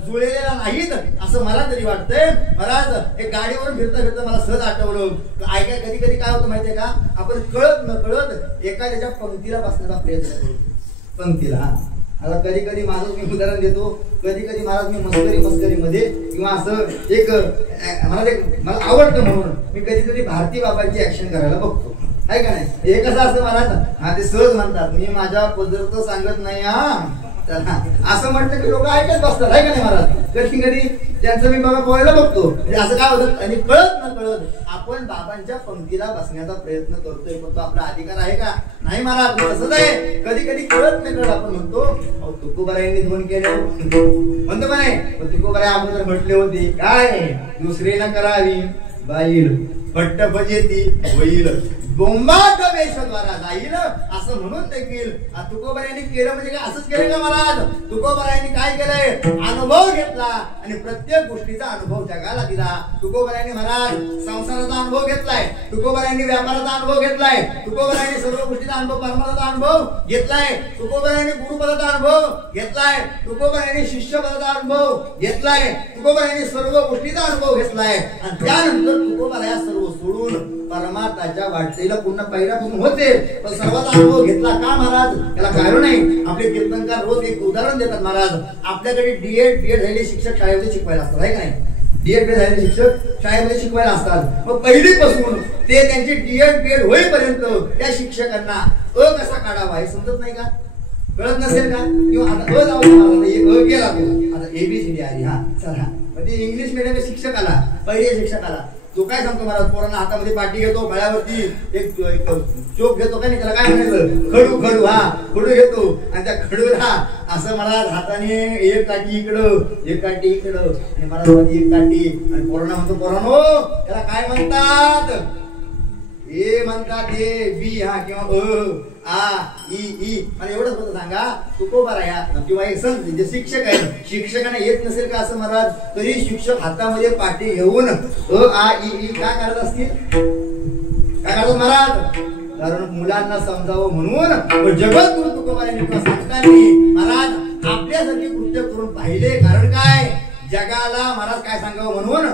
जुळलेल्या नाहीत असं मला तरी वाटतंय महाराज एक गाडीवरून फिरता फिरता मला सहज आठवलं ऐका कधी कधी काय होतं माहितीये का आपण कळत न कळत एखाद्याच्या पंक्तीला बसण्याचा प्रयत्न करतो पंक्तीला आता कधी कधी माझं मी उदाहरण देतो कधी कधी महाराज मी मस्करी मध्ये किंवा असं एक मला आवडतं म्हणून मी कधी कधी भारती बाबांची ऍक्शन करायला बघतो आहे का नाही हे कसं असं महाराज हा ते सहज म्हणतात मी माझ्या पद्धत सांगत नाही हा असं म्हटलं की लोक ऐकत बसतात आहे का नाही महाराज कधी कधी त्यांचं मी बाबा बोलायला बघतो म्हणजे असं काय होतं आणि कळत न कळत आपण बाबांच्या पंक्तीला बसण्याचा प्रयत्न करतोय पण तो आपला अधिकार आहे का नाही महाराज तसंच आहे कधी कधी कळत नाही कळत आपण म्हणतो तुकोबारायांनी दोन केले म्हणतो म्हणे तुकोबाराय अगोदर म्हटले होते काय दुसरे न करावी बाईल भट्ट भजेती होईल बोंबाट वेशद्वारा जाईल असं म्हणून देखील तुकोबारायांनी केलं म्हणजे काय असंच केलं का महाराज? तुकोबारायांनी काय केलंय? अनुभव घेतला आणि प्रत्येक गोष्टीचा अनुभव जगाला दिला. तुकोबारायांनी महाराज संसाराचा अनुभव घेतलाय, तुकोबारायांनी व्यापाराचा अनुभव घेतलाय, तुकोबारायांनी सर्व गोष्टीचा अनुभव, परमार्थाचा अनुभव घेतलाय, तुकोबारायांनी गुरुपदाचा अनुभव घेतलाय, तुकोबारायांनी शिष्यपदाचा अनुभव घेतलाय, तुकोबारायांनी सर्व गोष्टीचा अनुभव घेतलाय आणि त्यानंतर तुकोबाराया सर्व सोडून परमार्थाच्या वाटचालीला पुन्हा पहिल्यापासून होते. पण सर्वांचा अनुभव घेतला का महाराज? त्याला कारण नाही. आपले कीर्तनकार रोज एक उदाहरण देतात महाराज. आपल्याकडे डीएड बीएड झालेले शिक्षक शाळेमध्ये शिकवायला असतात, आहे का नाही? डीएड बीएड झालेले शिक्षक शाळेमध्ये शिकवायला असतात. मग पहिलीपासून ते त्यांचे डीएड बीएड होईपर्यंत त्या शिक्षकांना कसा काढावा हे समजत नाही का? कळत नसेल का? किंवा आता जाऊ गेला तो आता एबीसीडी आली, हा चला. मग ते इंग्लिश मीडियम शिक्षक आला, पहिले शिक्षक आला, तो काय सांगतो महाराज? पोरांना हातामध्ये पाटी घेतो, गळ्यावरती एक चोप घेतो, काय नाही त्याला काय म्हणायचं? खडू खडू, हा खडू घेतो आणि त्या खडूला असं महाराज हाताने एक काठी इकडं एक काठी इकडं आणि महाराज एक काठी आणि पोरांना म्हणतो, पोरांनो त्याला काय म्हणतात? ए म्हणतात ए बी, हा किंवा आ ई ई. मला एवढंच होतं सांगा, तुकोबाराया किंवा एक संत जे शिक्षक आहे, शिक्षकांना येत नसेल का असं महाराज? तरी शिक्षक हातामध्ये पाटी घेऊन आ ई ई काय करत असतील? काय करतात महाराज? कारण मुलांना समजावं म्हणून जगद्गुरु तुकोबारायांनी सांगताना महाराज आपल्यासारखे कृत्य करून पाहिले. कारण काय? जगाला महाराज काय सांगावं म्हणून,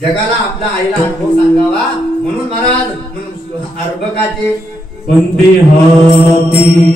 जगाला आपला आईला अनुभव सांगावा म्हणून महाराज. म्हणून अर्भकाचे वंदे हाती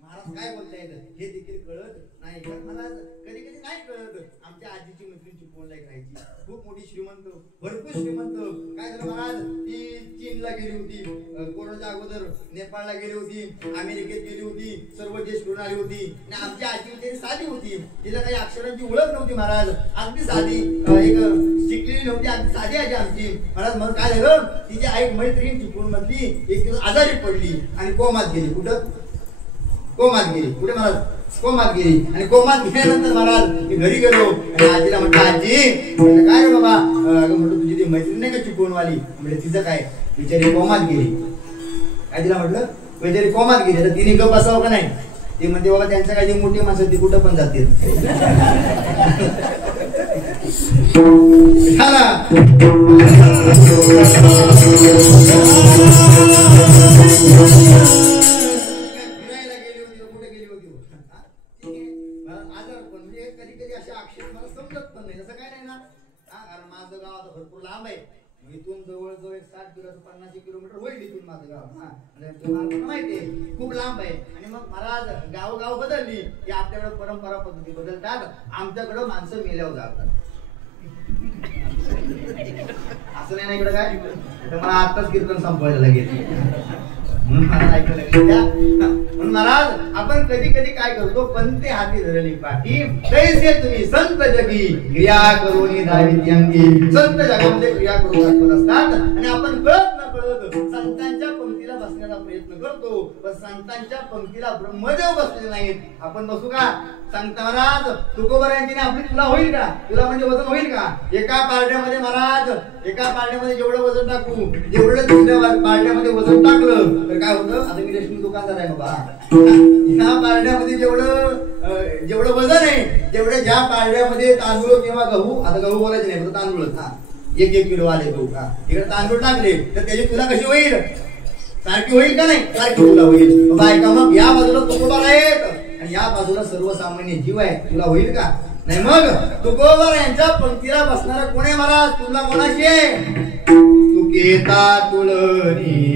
महाराज काय बोलताय हे देखील कळत नाही. महाराज कधी कधी नाही कळत. आमच्या आजीची मैत्रीण चिपळूणला राहायची, खूप मोठी श्रीमंत, भरपूर श्रीमंत. काय झालं महाराज? ती चीनला गेली होती, कोरोनाच्या अगोदर नेपाळला गेली होती, अमेरिकेत गेली होती, सर्व देश फिरून आली होती. आणि आमची आजी म्हणजे साधी होती, तिला काही अक्षरांची ओळख नव्हती महाराज, अगदी साधी, एक शिकलेली नव्हती, अगदी साधी आजी आमची महाराज. मग काय झालं? तिची आई मैत्रीण चिपळूण मधली एक दिवस आजारी पडली आणि कोमात गेली. कुठं? कोमात गेली. कुठे महाराज? कोमात गेली. आणि कोमात गेल्यानंतर महाराज मी घरी गेलो आणि आजीला म्हटलं, आजी म्हटलं काय रे बाबा? म्हटलं तुझी ती मैत्रीण नाही का चिपळूणवाली? म्हटलं तिचं काय? बिचारी कोमात गेली. काय तिला म्हटलं? बिचारी कोमात गेली. तर तिने गप असावं का नाही? ती म्हणते बाबा त्यांचं काय, जी मोठी माणसं ती कुठं पण जाते. इथून जवळजवळ 60 किलोमीटर 50 किलोमीटर होईल इथून माझं गाव. म्हणजे माहिती आहे खूप लांब आहे. आणि मग महाराज गाव बदलली की आपल्याकडे परंपरा पद्धती बदलतात. आमच्याकडे माणसं मेल्यावर जातात. असं नाही ना इकडे काय. मला आताच कीर्तन संपवायला लागेल म्हणून मला ऐकायला लागेल. म्हणून महाराज आपण कधी कधी काय करतो, पंते हाती धरली पाठी तैसे तुम्ही संत जगी क्रिया करून दाविती अंगी. संत जगामध्ये क्रिया करून दाखवत असतात आणि आपण कळत न कळत संतांच्या पंक्तीला बसण्याचा प्रयत्न करतो. पण संतांच्या पंक्तीला ब्रह्मदेव बसलेले नाहीत. आपण बसू का? सांगता महाराज तुकोबरायांची आपली तुला होईल का? तुला म्हणजे वजन होईल का? एका पारड्यामध्ये महाराज एका पारड्यामध्ये जेवढं वजन टाकू जेवढं दुसऱ्या पारड्यामध्ये वजन टाकलं तर काय होतं? आता मी रेशमी दुकानदार आहे बाबा. ह्या पारड्यामध्ये जेवढं वजन आहे तेवढं ज्या पारड्यामध्ये तांदूळ किंवा गहू, आता गहू बोलायचे नाही फक्त तांदूळच, 1 किलो आले गहू का इकडे तांदूळ टाकले तर त्याची तुला कशी होईल? सारखी होईल का नाही? सारखी तुला होईल. बायका मग या बाजूला तुकोबार आहेत आणि या बाजूला सर्वसामान्य जीव आहे. तुला होईल का? नाही. मग तुकोबार यांच्या पंक्तीला बसणारा कोण आहे महाराज? तुला कोणाशी आहे? तुकेता तुलनी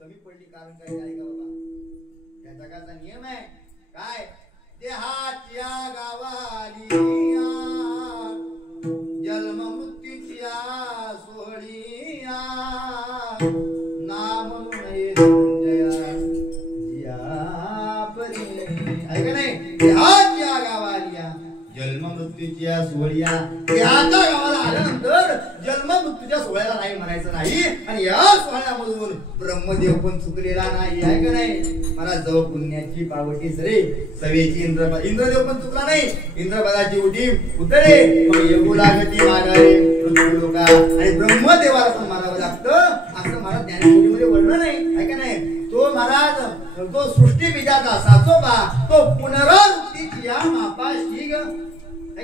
कमी पडली. कारण काय आहे का बाबा? या जगाचा नियम आहे काय? देहाच्या गावाली जन्म मृत्यूच्या सोहळीया नाम नये धनंजया जिया परी. आहे का नाही? देहाच्या गावाली जन्म मृत्यूच्या सोहळीया. देहाच्या गावाला आल्यानंतर जन्म मृत्यू तुझ्या सोहळ्याला नाही म्हणायचं नाही. आणि या सोहळ्यामधून ब्रह्मदेव पण चुकलेला नाही आहे का नाही. मला जव पुण्याची पावटी सरे सवेची इंद्रदेव पण चुकला नाही. इंद्रपदाची उठी उतरे मग येऊ लागती माघारे लोका. आणि ब्रह्मदेवाला पण मारावं लागतं असं मला ज्ञानेश्वरीमध्ये वर्णन आहे का नाही. तो महाराज तो सृष्टी बीजाचा साचोबा तो पुनरावृत्तीच्या मापाशी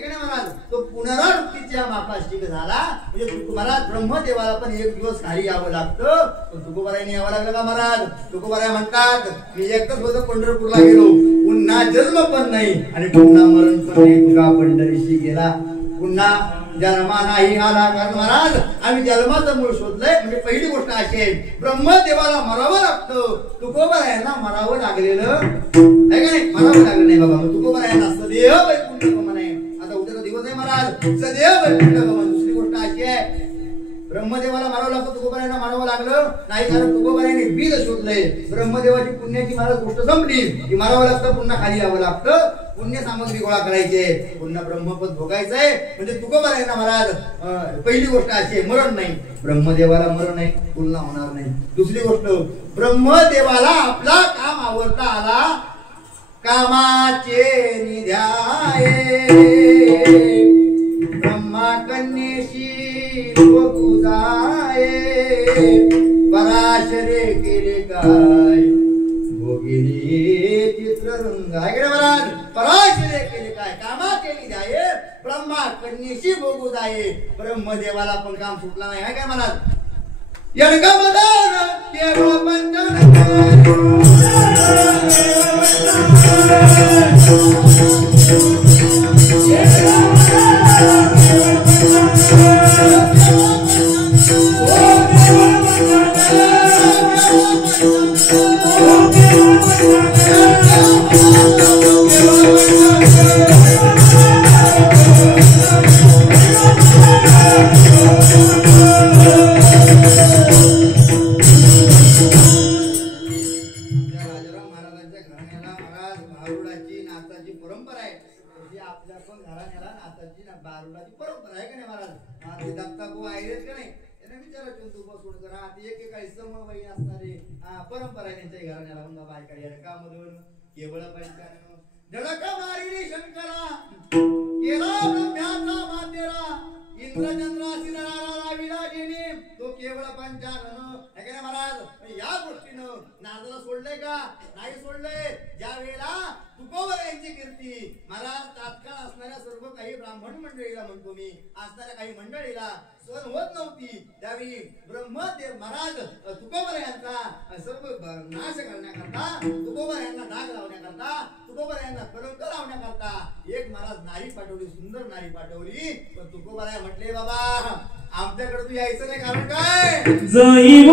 महाराज तो पुनरावृत्तीच्या मापाशी झाला. म्हणजे तुम्हाला ब्रह्मदेवाला पण एक दिवस खाली यावं लागतं. तुकोबारायने यावं लागलं का महाराज. तुकोबाराय म्हणतात मी एकच होतो पंढरपूरला गेलो पुन्हा जन्म पण नाही आणि पुन्हा मरण पण नाही. तुका पंढरीशी गेला पुन्हा जन्मा नाही आला. कारण महाराज आम्ही जन्माचं मूळ शोधलंय. म्हणजे पहिली गोष्ट अशी आहे ब्रह्मदेवाला मरावं लागतं. तुकोबारायांना मरावं लागलेलं आहे का नाही. मरावं लागलं नाही बाबा. तुकोबारायांना सदैव वैकुंठ गमन आहे. आता उद्याचा दिवस आहे महाराज सदैव वैकुंठ गमन. दुसरी गोष्ट अशी आहे ब्रह्मदेवाला मारावं लागतं तुकोबारायांना मारावं लागलं नाही. कारण तुकोबारायांनी बीज शोधलंय. ब्रह्मदेवाची पुण्याची महाराज गोष्ट संपली की मारावं लागतं पुन्हा खाली यावं लागतं. पुण्य सामग्री गोळा करायचे पुन्हा ब्रह्मपद भोगायचंय. म्हणजे तुकोबारायांना महाराज पहिली गोष्ट अशी आहे मरण नाही. ब्रह्मदेवाला मरण नाही पुन्हा होणार नाही. दुसरी गोष्ट ब्रह्मदेवाला आपला काम आवडता आला कामाचे निध्याये ब्रह्मा कन्येशी बघुजाये पराशरे केले काय भोगिनी चित्ररंग. ऐकले महाराज पराशरे केले काय कामाचे निध्याये ब्रह्मा कन्येशी बघुजाये. ब्रह्मदेवाला पण काम सुटला नाही. काय महाराज यणगमदान केवळ पंचन परंपरा आहे त्यांच्या घराण्याला. मग बायका यडकामधून केवळ पंचानन जडक मारिणी शंकरा केला ब्रह्म्याचा मातेरा इंद्रचंद्रासी नराला विलागिनी तो केवळ पंचानन. है का महाराज. या गोष्टीनं नादाला सोडलंय का नाही सोडलंय. ज्या वेळेला तुकोबारायांची कीर्ती महाराज तात्काळ असणाऱ्या सर्व काही ब्राह्मण मंडळीला म्हणतो मी असणाऱ्या काही मंडळीला सहन होत नव्हती. त्यावेळी ब्रह्मदेव महाराज तुकोबारायांचा सर्व नाश करण्याकरता तुकोबारायांना डाग लावण्याकरता तुकोबारायांना कलंक लावण्याकरता एक महाराज नारी पाठवली सुंदर नारी पाठवली. पण तुकोबाराय म्हटले बाबा आमच्याकडे तू यायचं नाही. कारण काय जाई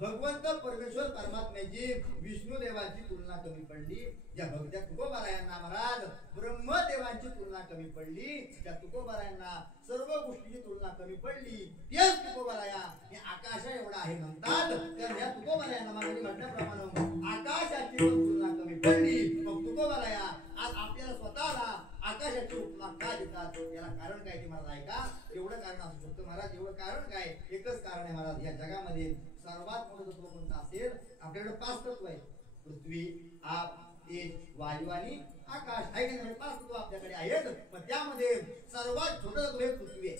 भगवंत परमेश्वर परमात्म्याची विष्णू देवाची तुलना कमी पडली, ज्या भक्त्या तुकोबारायांना महाराज ब्रह्मदेवांची तुलना कमी पडली, त्या तुकोबारायांना सर्व गोष्टीची तुलना कमी पडली, तेच तुकोबाराया हे आकाशा एवढा आहे म्हणतात. तर या तुकोबारायांना महाराज म्हटल्याप्रमाणे आकाशाची तुलना कमी पडली. मग तुकोबाराया आज आपल्याला स्वतःला आकाशाची उपमा का देतात, याला कारण काय ते मला ऐका. एवढं कारण असू शकतं महाराज. एवढं कारण काय? एकच कारण आहे महाराज. या जगामध्ये सर्वात मोठं तत्व कोणतं असेल? आपल्याकडे 5 तत्व आहेत: पृथ्वी, आप, तेज, वायू आणि आकाश. आहे का नाही? 5 तत्व आपल्याकडे आहेत. पण त्यामध्ये सर्वात छोटं तत्व हे पृथ्वी आहे.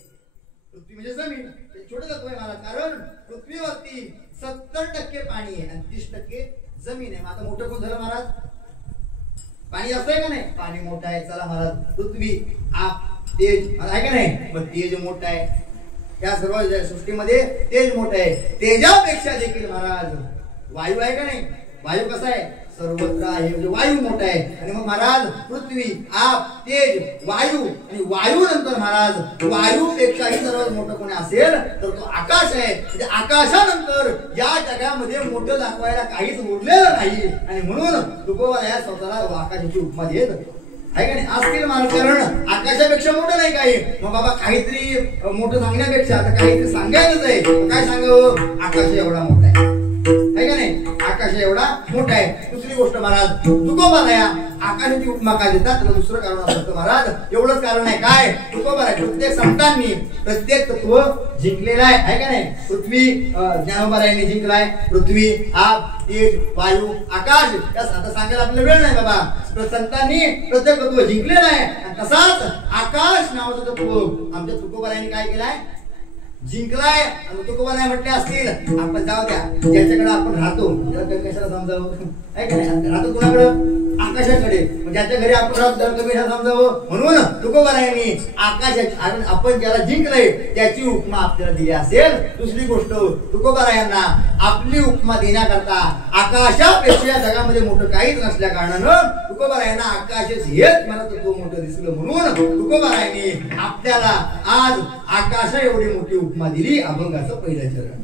पृथ्वी म्हणजे जमीन. ते छोटं तत्व आहे महाराज. कारण पृथ्वीवरती 70% पाणी आहे आणि 30% जमीन आहे. आता मोठं कोण झालं महाराज? पाणी असं आहे का नाही? पाणी मोठं आहे. चला महाराज, पृथ्वी, आप, तेज आहे का नाही? मग तेज मोठं आहे. या सर्व सृष्टीमध्ये तेज मोठं आहे. तेजापेक्षा देखील महाराज वायू आहे का नाही? वायू कसा आहे? सर्वत्र आहे. म्हणजे वायू मोठा आहे. आणि मग महाराज पृथ्वी, आप, तेज, वायू आणि वायू नंतर महाराज वायूपेक्षाही सर्वात मोठं कोणी असेल तर तो आकाश आहे. म्हणजे आकाशानंतर या जगामध्ये मोठं दाखवायला काहीच उरलेलं नाही. आणि म्हणून तुकोबाराया स्वतःला आकाशाची उपमा देत आहे का नाही? असतील महाराज. कारण आकाशापेक्षा मोठं नाही काही. मग बाबा काहीतरी मोठं सांगण्यापेक्षा आता काहीतरी सांगायचंच आहे. काय सांगावं? आकाश एवढा मोठा आहे का नाही? आकाश एवढा मोठा आहे. दुसरी गोष्ट महाराज तुकोबाराया आकाशाची उपमा का देतात? त्याला दुसरं कारण असतं महाराज. एवढंच कारण आहे. काय? तुकोबाराया प्रत्येक संतांनी प्रत्येक तत्व जिंकलेलं आहे का नाही? पृथ्वी ज्ञानोबारायांनी जिंकलाय. पृथ्वी, आप, तेज, वायू, आकाश. आता सांगायला आपल्याला वेळ नाही बाबा. संतांनी प्रत्येक तत्व जिंकलेलं आहे. आणि तसाच आकाश नावाचं तत्व आमच्या तुकोबारायांनी काय केलाय? जिंकलाय. आणि तुकोबाराया म्हटले असतील आपण जाऊ द्या, ज्याच्याकडे आपण राहतो त्याला कशाला समजावं? आहे का नाही? राहतो कोणाकडं? आकाशाकडे. ज्याच्या घरी आपण राहतो त्याला कमी समजावं. म्हणून तुकोबारायांनी आकाशाची आपण ज्याला जिंकलंय त्याची उपमा आपल्याला दिली असेल. दुसरी गोष्ट तुकोबारायांना आपली उपमा देण्याकरता आकाशापेक्षा या जगामध्ये मोठं काहीच नसल्या कारणानं तुकोबारायांना आकाशच हेच मला तत्व मोठं दिसलं. म्हणून तुकोबारायांनी आपल्याला आज आकाशा एवढी मोठी उपमा दिली. अभंगाचं पहिलं चरण.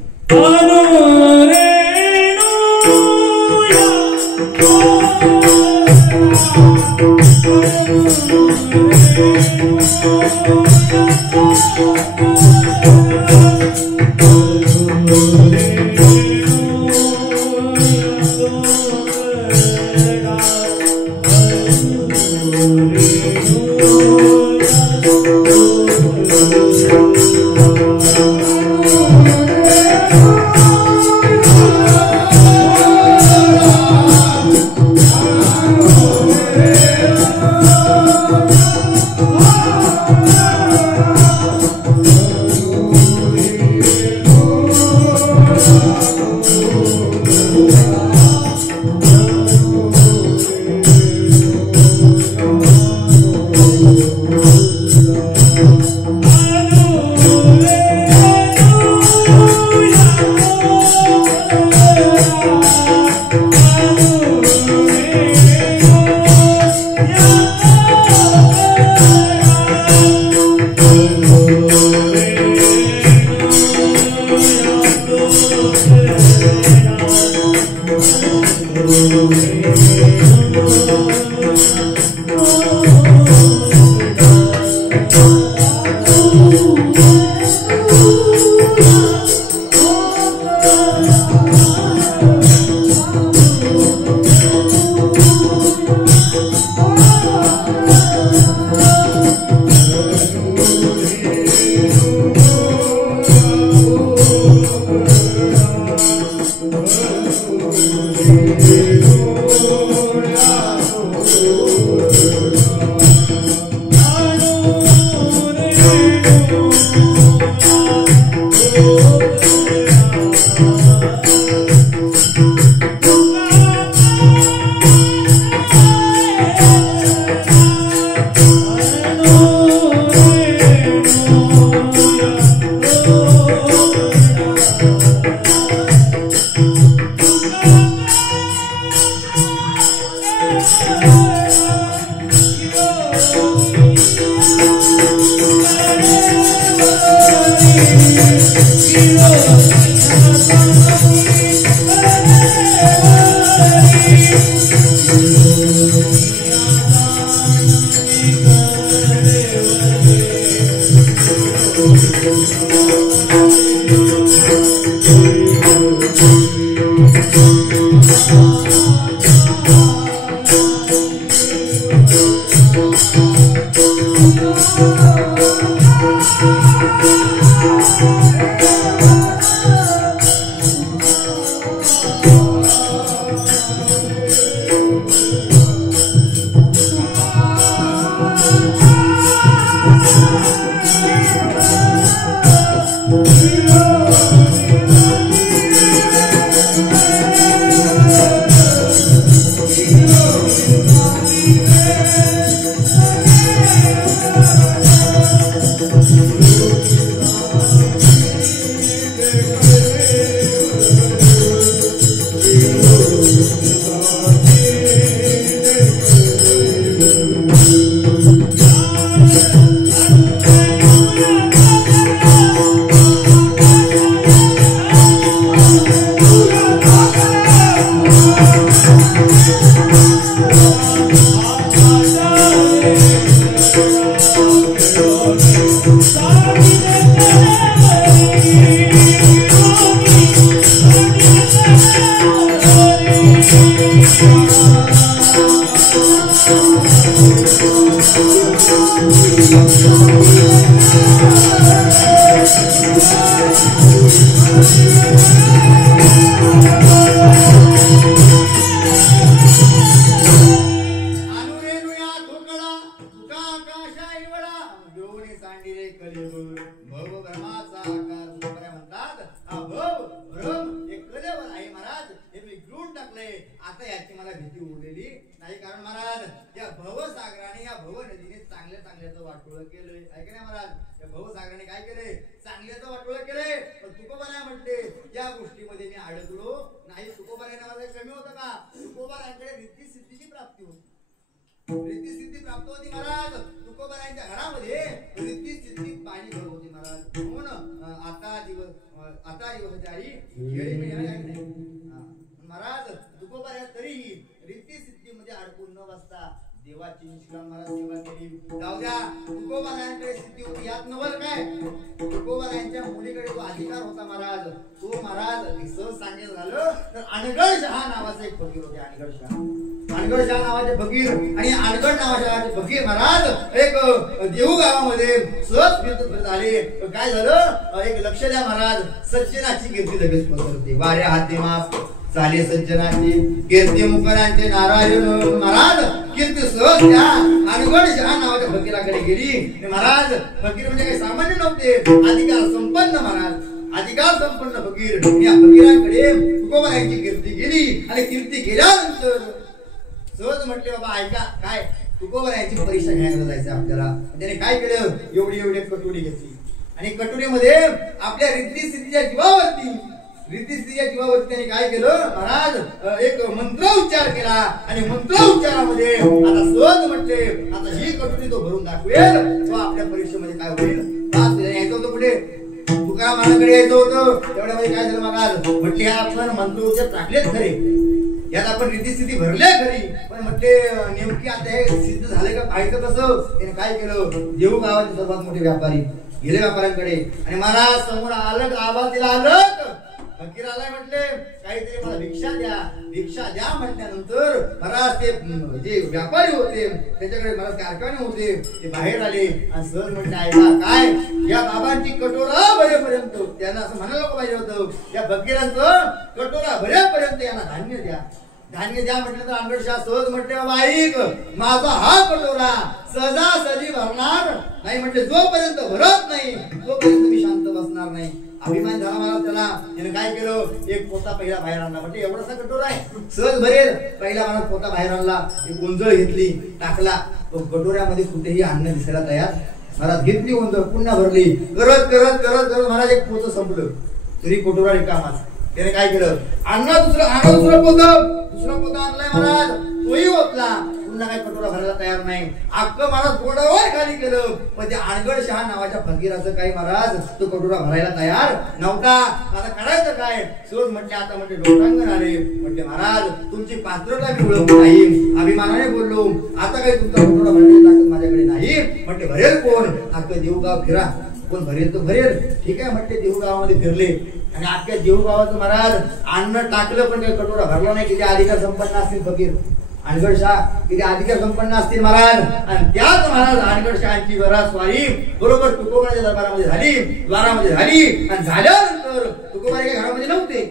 Hero, देवाची निष्काम महाराज सेवा केली. जाऊ द्या, तुकोबारायांकडे सिद्धी होती यात नवल काय. तुकोबारायांच्या मुलीकडे जो अधिकार होता महाराज, तो महाराज सहज सांगायचं झालं तर अनगड शहा नावाचा एक फकीर होते. अनगड शहा नावाचे फकीर आणि अनगड नावाचे फकीर महाराज एक देहू गावामध्ये सहज फिरत आले. काय झालं, एक लक्ष द्या महाराज, सज्जनाची कीर्ती लगेच पसरते. वाऱ्या हाती माप चाले सज्जनाची कीर्ती, मुखरांचे नारायण महाराज कीर्ती सहज त्या अनगड शहा नावाच्या फकीराकडे गेली. महाराज फकीर म्हणजे काही सामान्य नव्हते, अधिकार संपन्न महाराज, अधिकार संपन्न फकीर. या फकीरांकडे तुकोबारायांची कीर्ती गेली आणि कीर्ती गेल्यानंतर सहज म्हटले, बाबा ऐका, काय तुकोबारायांची परीक्षा घ्यायला जायचं आपल्याला. त्याने काय केलं, एवढी कटोरी घेतली आणि कटोरीमध्ये आपल्या रीतिस्थितीच्या जीवावरती त्यांनी काय केलं महाराज, एक मंत्र उच्चार केला आणि मंत्र उच्चारामध्ये आता सहज म्हटले, आता ही कटोरी तो भरून दाखवेल, तो आपल्या परीक्षेमध्ये काय होईल. यायचं होतं कुठे, तुकाराम महाराजांकडे यायचं होतं. तेवढ्यामध्ये काय झालं महाराज, म्हटले आपण मंत्र उच्चार टाकलेच खरे, यात आपण रीतिस्थिती भरले खरी, पण म्हटले नेमकी आता हे सिद्ध झाले का पाहायचं कसं. त्याने काय केलं, देहू गावाचे सर्वात मोठे व्यापारी गेले व्यापाऱ्यांकडे आणि महाराज समोर आलं, आवाज दिला, आलं फकीराला म्हटले काहीतरी मला भिक्षा द्या म्हटल्यानंतर महाराज ते जे व्यापारी होते त्याच्याकडे महाराज कारखाने होते, ते बाहेर आले आणि सहज म्हटले, ऐका काय या बाबांची कटोरा भरेपर्यंत, त्यांना असं म्हणायला पाहिजे होतं, या फकीरांचं कटोरा भरेपर्यंत यांना धान्य द्या म्हटलं तर अनगड शहा सहज म्हटले, बाबा ऐक, माझा हा कटोरा सहजासहजी भरणार नाही, म्हटले जोपर्यंत भरत नाही तोपर्यंत मी शांत बसणार नाही. अभिमान झाला मला त्याला. त्याने काय केलं, एक पोता पहिला बाहेर आणला, म्हणजे एवढासा कटोरा आहे सहज भरेल. पहिला मला पोता बाहेर आणला, एक गोंजळ घेतली, टाकला, तो कटोऱ्यामध्ये कुठेही अन्न दिसायला तयार. महाराज घेतली गोंजळ, पुन्हा भरली, करत करत करत करत महाराज एक पोतं संपलं, तरी कटोरा रिकामाच. त्याने काय केलं, दुसरं पोतं आणलाय महाराज, तोही ओतला, पुन्हा काय कटोरा भरायला तयार तयार नाही. अख्खं महाराज गोडावर खाली केलं, पण ते अनगड शहा नावाच्या फकीराचं काही महाराज तो कटोरा भरायला तयार नव्हता. आता करायचं काय? सहज म्हटले आता म्हणजे लोटांगण आले. म्हटले महाराज तुमची पात्रता मी ओळखली नाही, अभिमानाने बोललो. आता काही तुमचा कटोरा भरण्याची ताकद माझ्याकडे नाही. म्हटले भरेल कोण? अख्खं देऊगाव फिरा, कोण भरेल तर भरेल. ठीक आहे म्हटले, देऊगावामध्ये फिरले आणि अख्ख्या देऊगावाचं महाराज अन्न टाकलं, पण काही कटोरा भरला नाही. किती अधिकार संपन्न असतील फकीर अनगड शाह, किती अधिकार संपन्न असतील महाराज. आणि त्याच महाराज अनगड शहाची स्वारी बरोबर तुकोबाच्या दरबारामध्ये झाली, द्वारामध्ये झाली. आणि झाल्यानंतर तुकोबाई काही घरामध्ये नव्हते.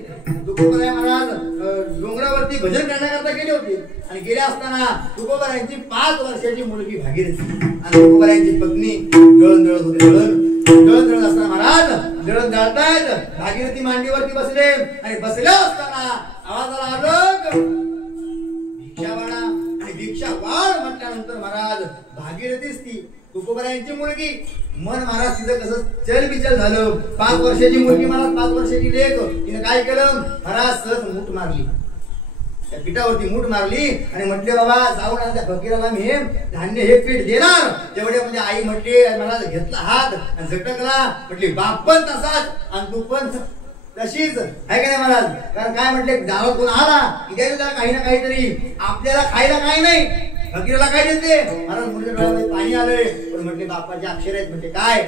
तुकोबाई महाराज डोंगरावरती भजन करण्याकरता गेले होते. आणि गेले असताना तुकोबाईंची 5 वर्षाची मुलगी भागीरथी आणि तुकोबाईंची पत्नी दळण दळत होते. दळण दळत असताना महाराज दळण दळतायत, भागीरथी मांडीवरती बसले आणि बसल्या असताना आवाजाला आलं भिक्षावाडा. आणि भिक्षावाड म्हटल्यानंतर महाराज भागीरथीच ती तुकोबाईंची मुलगी. मन महाराज तिथं कसं चलबिचल झालं. 5 वर्षाची मुलगी महाराज, 5 वर्षाची लेक. तिने काय केलं महाराज? सहज मूठ मारली, त्या पिठावरती मूठ मारली आणि म्हटले बाबा जाऊन त्या फकीराला मी हे धान्य हे पीठ देणार. तेवढे म्हणजे आई म्हटली महाराज घेतला हात आणि झटकला. म्हटली बाप पण तसाच आणि तू पण तशीच आहे का नाही महाराज? कारण काय म्हटले दारात कोण आला की द्यायला काही ना काहीतरी, आपल्याला खायला काही नाही, फकीराला काय देते महाराज? मुलीच्या डोळ्यामध्ये पाणी आलंय. पण म्हटले बापाचे अक्षर आहेत. म्हणजे काय?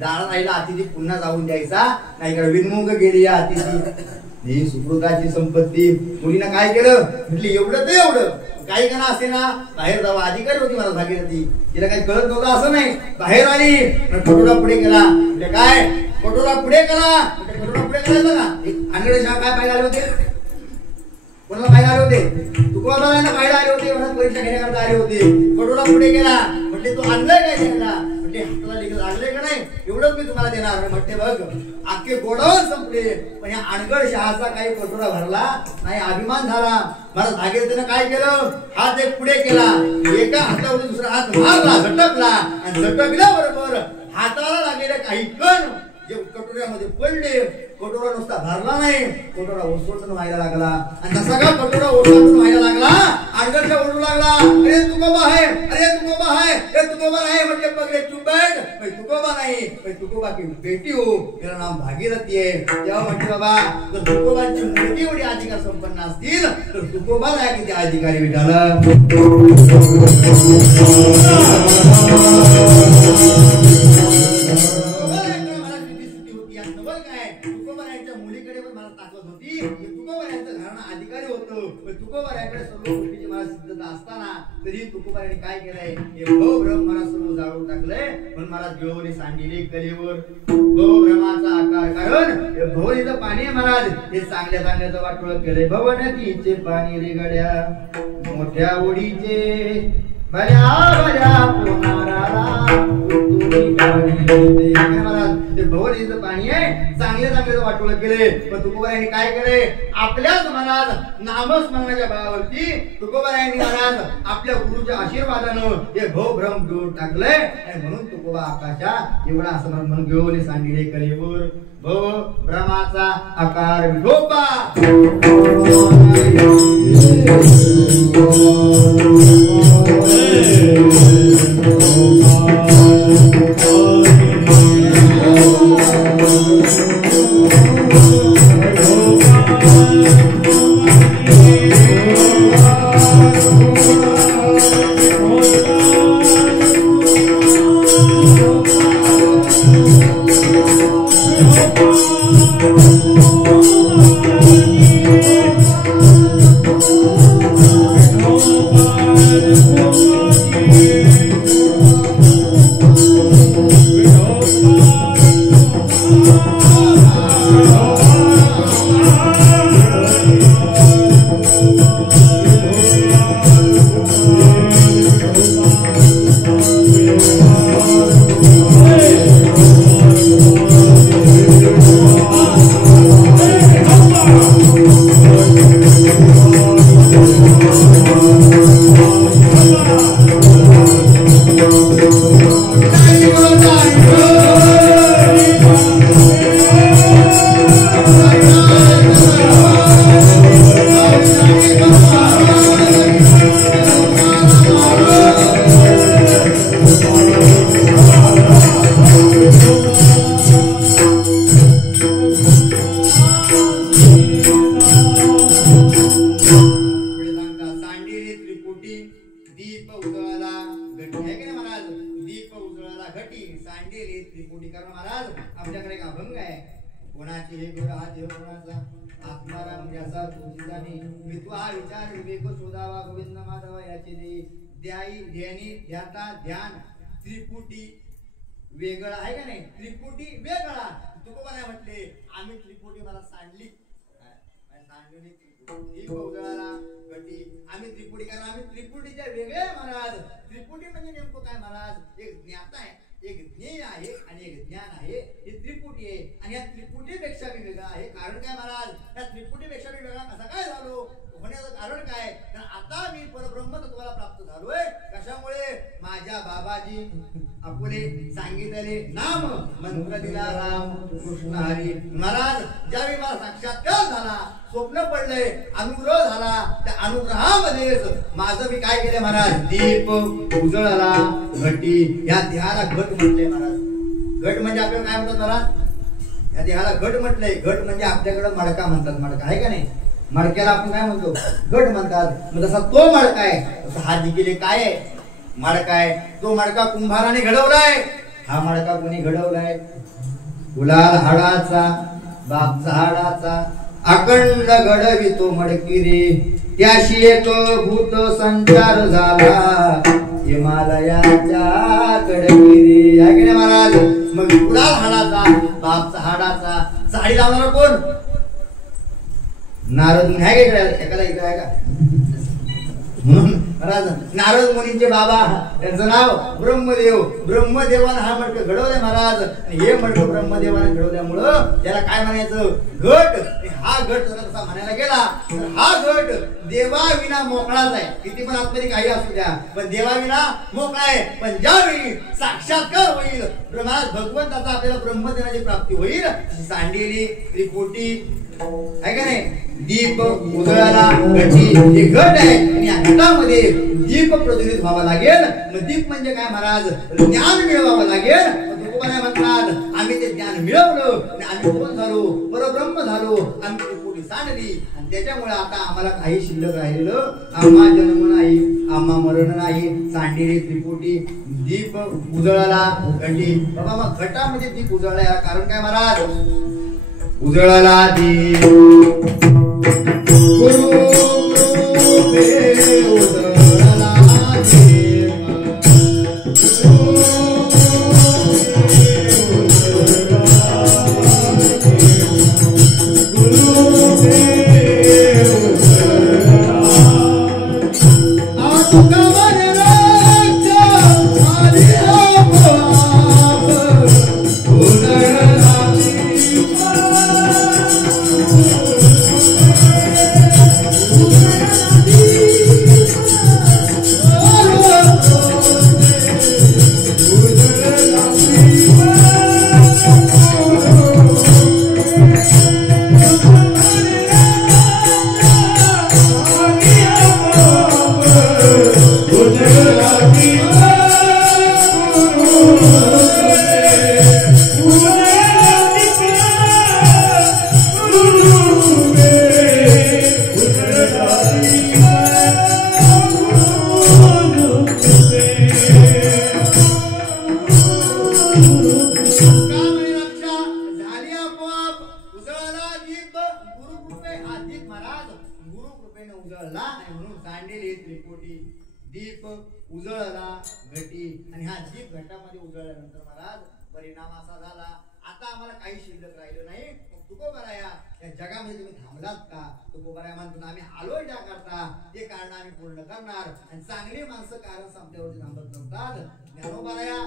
दारात राहिला अतिथी पुन्हा जाऊन द्यायचा नाही. इकडे विनमुख गेली या अतिथी, ही सुकृताची संपत्ती. मुलीनं काय केलं? म्हटली एवढं तर एवढं काही का ना असे ना बाहेर जावं. अधिकारी होती मला भागीरथी, तिला काही कळत नव्हतं असं नाही. बाहेर आली, कटोरा पुढे केला. म्हणजे काय? कटोरा पुढे केला. कटोरा पुढे करायचं का? अनगड शहा काय पाहिजे आले होते? कोणाला पाहिजे आले होते? तुकोबाबाईंना पाहिजे आले होते. म्हणून परीक्षा घेण्याकरता आले होते. कटोरा पुढे केला. म्हटले तू आणलंय काय द्यायला? म्हटले हाताला लिहिलं लागलंय का नाही? एवढंच मी तुम्हाला देणार. म्हटले बघ अख्खे गोडावर संपले, पण या अनगड शहाचा काही कटोरा भरला नाही. अभिमान झाला. मला भागीरथीनं काय केलं? हात एक पुढे केला, एका हातावर दुसरा हात मारला, झटकला आणि झटकल्याबरोबर हाताला लागलेले काही कण जे कटोऱ्यामध्ये पडले. कटोरा नुसता भरला नाही, कटोरा ओसंडून व्हायला लागला. आणि जसा का कटोरा ओसंडून व्हायला लागला, अनगडशा ओरडू लागला, अरे तुकोबा आहे, अरे तुकोबा आहे, अरे तुकोबा आहे. म्हटले पगले चुप बैठ, तुकोबा नाही, तुकोबा की बेटी हो, तिला नाम भागीरथी आहे. तेव्हा म्हटले बाबा जर तुकोबांची मुलगी एवढी अधिकार संपन्न असतील तर तुकोबाला किती अधिकारी भेटाला. मुलीकडे पण मला ताकद होती. तुकोबारायांचं घराणं अधिकारी होतं. तुकोबारायांकडे सर्व गोष्टीची मला सिद्धता असताना तरी तुकोबारायांनी काय केलंय? हे भवभ्रम मला सर्व जाळून टाकलंय. म्हणून मला गिळवणी सांडिले कलेवर भवभ्रमाचा आकार. कारण हे भवनीचं पाणी आहे महाराज, हे चांगल्या चांगल्याचं वाटोळ केलंय. भवनतीचे पाणी रेगड्या मोठ्या ओढीचे भल्या भल्या पोनाराला ते भवनीचं पाणी आहे, चांगले चांगले वाटोळ केले. पण तुकोबारायांनी काय केले? आपल्याच महाराज नामस्मरणाच्या बळावरती तुकोबारायांनी महाराज आपल्या गुरुच्या आशीर्वादानं हे भवभ्रम घेऊन टाकलंय. आणि म्हणून तुकोबा आकाशा एवढा असं म्हणून घेऊन सांडिले कलेवर भवभ्रमाचा आकार विठोबा. दीप उजळला घटी आहे की नाही महाराज. दीप उजळला घटी सांडेले त्रिपुटी. कारण महाराज आमच्याकडे एक अभंग आहे. कोणाची हे गुण हा देव कोणाचा आत्माराम ज्याचा तुझी जाणे विद्वा विचार विवेक शोधावा गोविंद माधव याचे दे द्याई ध्यानी ध्याता ध्यान त्रिपुटी वेगळा आहे का नाही. त्रिपुटी वेगळा. तुकोबाने म्हटले आम्ही त्रिपुटी मला सांडली सांडली दीप उजळला घटी आम्ही त्रिपुटी. कारण आम्ही त्रिपुटीच्या वेगळे महाराज. त्रिपुटी म्हणजे नेमकं काय महाराज. एक ज्ञाता आहे एक ज्ञेय आहे आणि एक ज्ञान आहे. ही त्रिपुटी आहे आणि या त्रिपुटीपेक्षा मी वेगळा आहे. कारण काय महाराज या त्रिपुटीपेक्षा मी वेगळा कसा काय झालो होण्याचं कारण काय. कारण आता मी परब्रह्म तत्वाला प्राप्त झालोय. कशामुळे माझ्या बाबाजी आपुले सांगितलेले नाम मंत्र दिला राम कृष्ण हरी. महाराज ज्यावेळी मला साक्षात्कार झाला स्वप्न पडलंय अनुग्रह झाला त्या अनुग्रहामध्येच माझं मी काय केलं महाराज. दीप उजळला घटी. या देहाला घट म्हटलंय महाराज. घट म्हणजे आपल्याला काय म्हणतात महाराज. या देहाला घट म्हटलंय. घट म्हणजे आपल्याकडे मडका म्हणतात. मडका आहे का नाही. मडक्याला आपण काय म्हणतो घट म्हणतात. मग जसा तो मडका आहे तसा हा दिकेले काय आहे मडका आहे. तो मडका कुंभाराने घडवलाय. हा मडका कोणी घडवलाय. गुलाल हाडाचा बापचा हाडाचा अखंड घडवितो मडकी रे. त्याशी एक भूत संचार झाला हिमालयाच्या कडकिरी. आहे की नाही महाराज. मग गुलाल हाडाचा बापचा हाडाचा साडी लावणार कोण नारद मुनी आहे का. एखादा इकडे आहे का महाराज. नारद मुनींचे बाबा त्यांचं नाव ब्रह्मदेव. ब्रह्मदेवानं हा मडक घडवलाय महाराज. हे मडक ब्रह्मदेवाने घडवल्यामुळं त्याला काय म्हणायचं घट. हा घट जर तसा म्हणायला गेला तर हा घट देवाविना मोकळाच आहे. किती पण आतमध्ये काही असू द्या पण देवाविना मोकळा आहे. पण ज्यावेळी साक्षात्कार होईल महाराज भगवंताचा आपल्याला ब्रह्मदेवाची प्राप्ती होईल. सांडेली त्रिपुटी आहे का नाही. दीप उजळाला घटी हे घट आहे आणि या घटामध्ये दीप प्रज्वलित व्हावा लागेल. मग दीप म्हणजे काय महाराज ज्ञान मिळवावं लागेल. तुकोबाने म्हणतात आम्ही ते ज्ञान मिळवलं आणि आम्ही कोण झालो परब्रह्म झालो. आम्ही त्रिपुटी सांडली आणि त्याच्यामुळे आता आम्हाला काही शिल्लक राहिलेलं आम्हा जन्म नाही आम्हा मरण नाही. सांडलेली त्रिपुटी दीप उजळाला घटी. बाबा मग घटामध्ये दीप उजळला याला कारण काय महाराज. उजळला दीप गुरु उजळला दीप उजळला घटी आणि हा दीप घटामध्ये उजळल्यानंतर महाराज परिणाम असा झाला आता आम्हाला काही शिल्लक राहिलं नाही. तुकोबाराया या जगामध्ये तुम्ही थांबलात का. तुकोबाराया म्हणतो आम्ही आलोय ज्या करता ते कारण आम्ही पूर्ण करणार. आणि चांगली माणसं कारण संपल्यावरती थांबत नसतात. ज्ञानोबाराया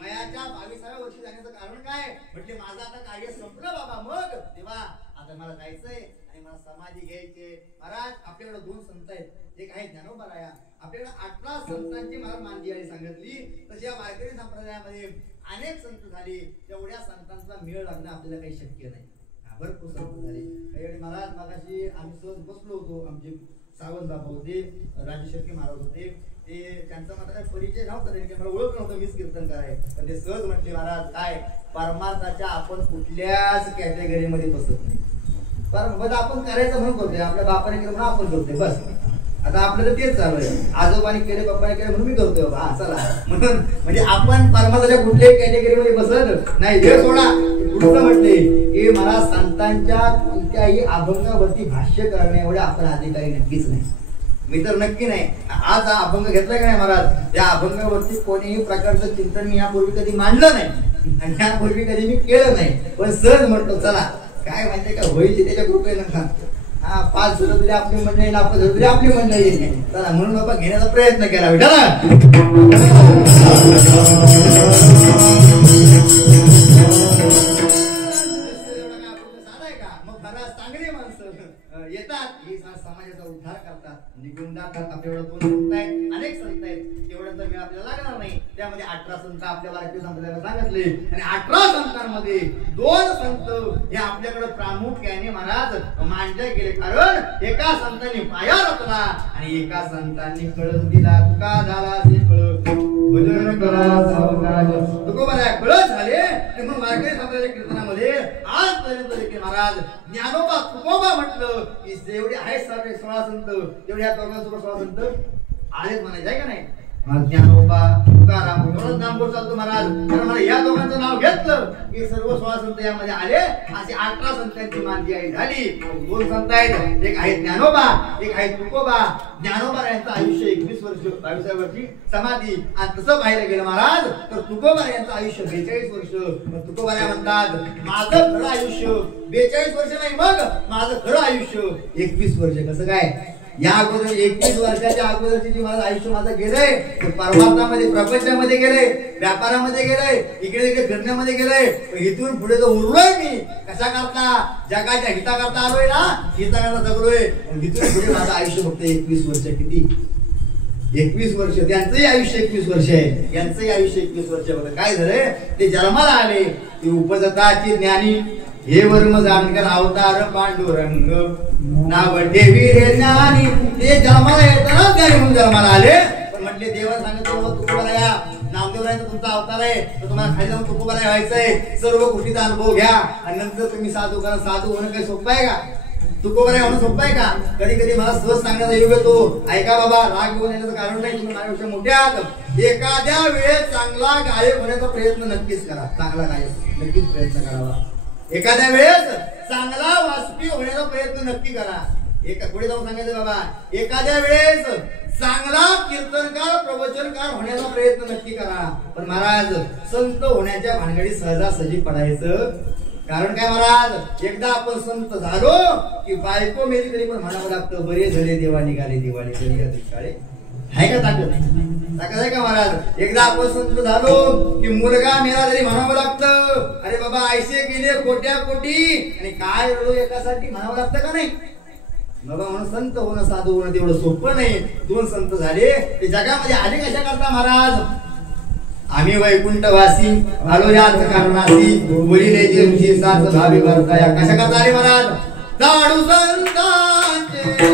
वयाच्या 22व्या वर्षी जाण्याचं कारण काय म्हटले माझं आता कार्य संपलं बाबा. मग तेव्हा आता मला जायचंय आणि मला समाधी घ्यायचे. महाराज आपल्याकडे 2 संत आहेत. एक आहे ज्ञानोबाराया. आपल्याकडे 18 संतांची मला मानजी सांगितली. तशी या वारकरी संप्रदायामध्ये अनेक संत झाले. तेवढ्या संतांचा मेळ लागणं आपल्याला काही शक्य नाही. भरपूर संत झाले. काही महाराज मगाशी आम्ही सहज बसलो होतो. आमचे सावंत बाबा होते राजेशर्की महाराज होते. ते त्यांचा माझा परिचय नव्हता. त्यांनी मला ओळख नव्हतं मीच कीर्तन कराय. पण ते सहज म्हटले महाराज काय परमार्थाच्या आपण कुठल्याच कॅटेगरीमध्ये बसत नाही. परम आपण करायचं म्हणून करतोय. आपल्या बापाने केलं म्हणून आपण करतोय बस. आता आपलं तर तेच चालू आहे, आजोबाने केले पप्पाने केले म्हणून मी करतोय बाबा, हा चला म्हणून. म्हणजे आपण परमात्माच्या कुठल्याही कॅटेगरीमध्ये बसत नाही. हे सोडा, पुढचं म्हटले की मला संतांच्या कोणत्याही अभंगावरती भाष्य करणे एवढे आपण अधिकारी नक्कीच नाही. मी तर नक्की नाही. आज हा अभंग घेतलाय का नाही महाराज, त्या अभंगावरती कोणीही प्रकारचं चिंतन मी यापूर्वी कधी मांडलं नाही आणि यापूर्वी कधी मी केलं नाही. पण सहज म्हणतो चला, काय माहितीये का, होईल त्याच्या कृपेनं का. हा 5 झालं तरी आपली मंडळी, आपण झालं तरी आपली मंडळी नाही. चला म्हणून बाबा घेण्याचा प्रयत्न केला चांगली माणसं येतात, ही समाजाचा उद्धार करतात, निघून जातात. आपल्याला 2 संत आहेत, अनेक संत आहेत, तेवढ्याचा वेळ आपल्याला लागणार नाही. त्यामध्ये 18 संत आपल्या वारकरी संप्रदायाला सांगितले आणि 18 संतांमध्ये 2 संत हे आपल्याकडे प्रामुख्याने महाराज मांडले गेले. कारण एका संतांनी पाया रचला आणि एका संतांनी कळस दिला. तुका झाला ते कळस, भजन करा सावकाश. तुकोबाला कळस झाले आणि मग वारकरी संप्रदायाच्या कीर्तनामध्ये आजपर्यंत देखील महाराज ज्ञानोबा तुकोबा म्हटलं की जेवढे आहेत सर्व 16 संत, तेवढे या दोघांसोबत 16 संत आलेच म्हणायचे आहे का नाही. ज्ञानोबा तुकाराम एवढंच नाम बोल चालतो महाराज. कारण मला या दोघांचं नाव घेतलं की सर्व 16 संत यामध्ये आले. असे 18 संतांची मानती आहे झाली. 2 संत आहेत, एक आहे ज्ञानोबा, एक आहे तुकोबा. ज्ञानोबा यांचं आयुष्य 21 वर्ष, 22व्या वर्षी समाधी. आणि तसं पाहायला गेलं महाराज तर तुकोबा यांचं आयुष्य 42 वर्ष. तुकोबा म्हणतात माझं खरं आयुष्य 42 वर्ष नाही, मग माझं खरं आयुष्य 21 वर्ष. कसं काय, या अगोदर 21 वर्षाच्या अगोदरची जी माझं आयुष्य माझं गेलंय ते परमार्थामध्ये, प्रपंचामध्ये गेलंय, व्यापारामध्ये गेलंय, इकडे तिकडे फिरण्यामध्ये गेलंय. इथून पुढे तर उरलोय मी कशा करता, जगाच्या हिता करता आलोय ना, हिता करता जगलोय. इथून पुढे माझं आयुष्य फक्त 21 वर्ष. किती 21 वर्ष. त्यांचंही आयुष्य 21 वर्ष आहे, यांचंही आयुष्य 21 वर्ष. बघा काय झालंय, ते जन्माला आले ते उपजताची ज्ञानी हे वर्म जाणकर अवतार पांडुरंग नाव ठेवी रे ज्ञानी. ते जन्माला येताना ज्ञानी म्हणून जन्माला आले. पण म्हटले देवाला सांगितलं तुकोबाला या, नामदेवरायांचा तुमचा अवतार आहे तर तुम्हाला खाली जाऊन तुकोबाला व्हायचंय. सर्व गोष्टीचा अनुभव घ्या आणि नंतर तुम्ही साधू करा. साधू होणं काही सोपं आहे का, तुकोबाला होणं सोपं आहे का. कधी कधी मला सहज सांगण्याचा योग येतो, ऐका बाबा राग घेऊन येण्याचं कारण नाही, तुम्ही माझ्यापेक्षा मोठे आहात. एखाद्या वेळेस चांगला गायक होण्याचा प्रयत्न नक्कीच करा, चांगला गायक नक्कीच प्रयत्न करावा. एखाद्या वेळेस चांगला वाचपी होण्याचा प्रयत्न नक्की करा. पुढे जाऊन सांगायचं बाबा, एखाद्या वेळेस चांगला कीर्तनकार प्रवचनकार होण्याचा प्रयत्न नक्की करा. पण महाराज संत होण्याच्या भानगडी सहजासहजी पडायचं कारण काय महाराज, एकदा आपण संत झालो की बायको मेली तरी पण म्हणावं लागतं बरे झाले देवा निघाले दिवाळी तरी. आहे का ताकद, ताकद आहे का महाराज. एकदा आपण संत झालो की मुलगा मेला तरी म्हणावं लागतं अरे बाबा ऐसे गेले कोट्या कोटी आणि काय रडू एकासाठी म्हणावं लागतं का नाही बाबा. म्हणून संत होणं साधू होणं तेवढं सोपं नाही. 2 संत झाले ते जगामध्ये आले कशा करता महाराज. आम्ही वैकुंठवासी आलो याच कारणासी बोलिले जे साच भावी भरताया. कशा करता आले महाराज, दाडू संतांचे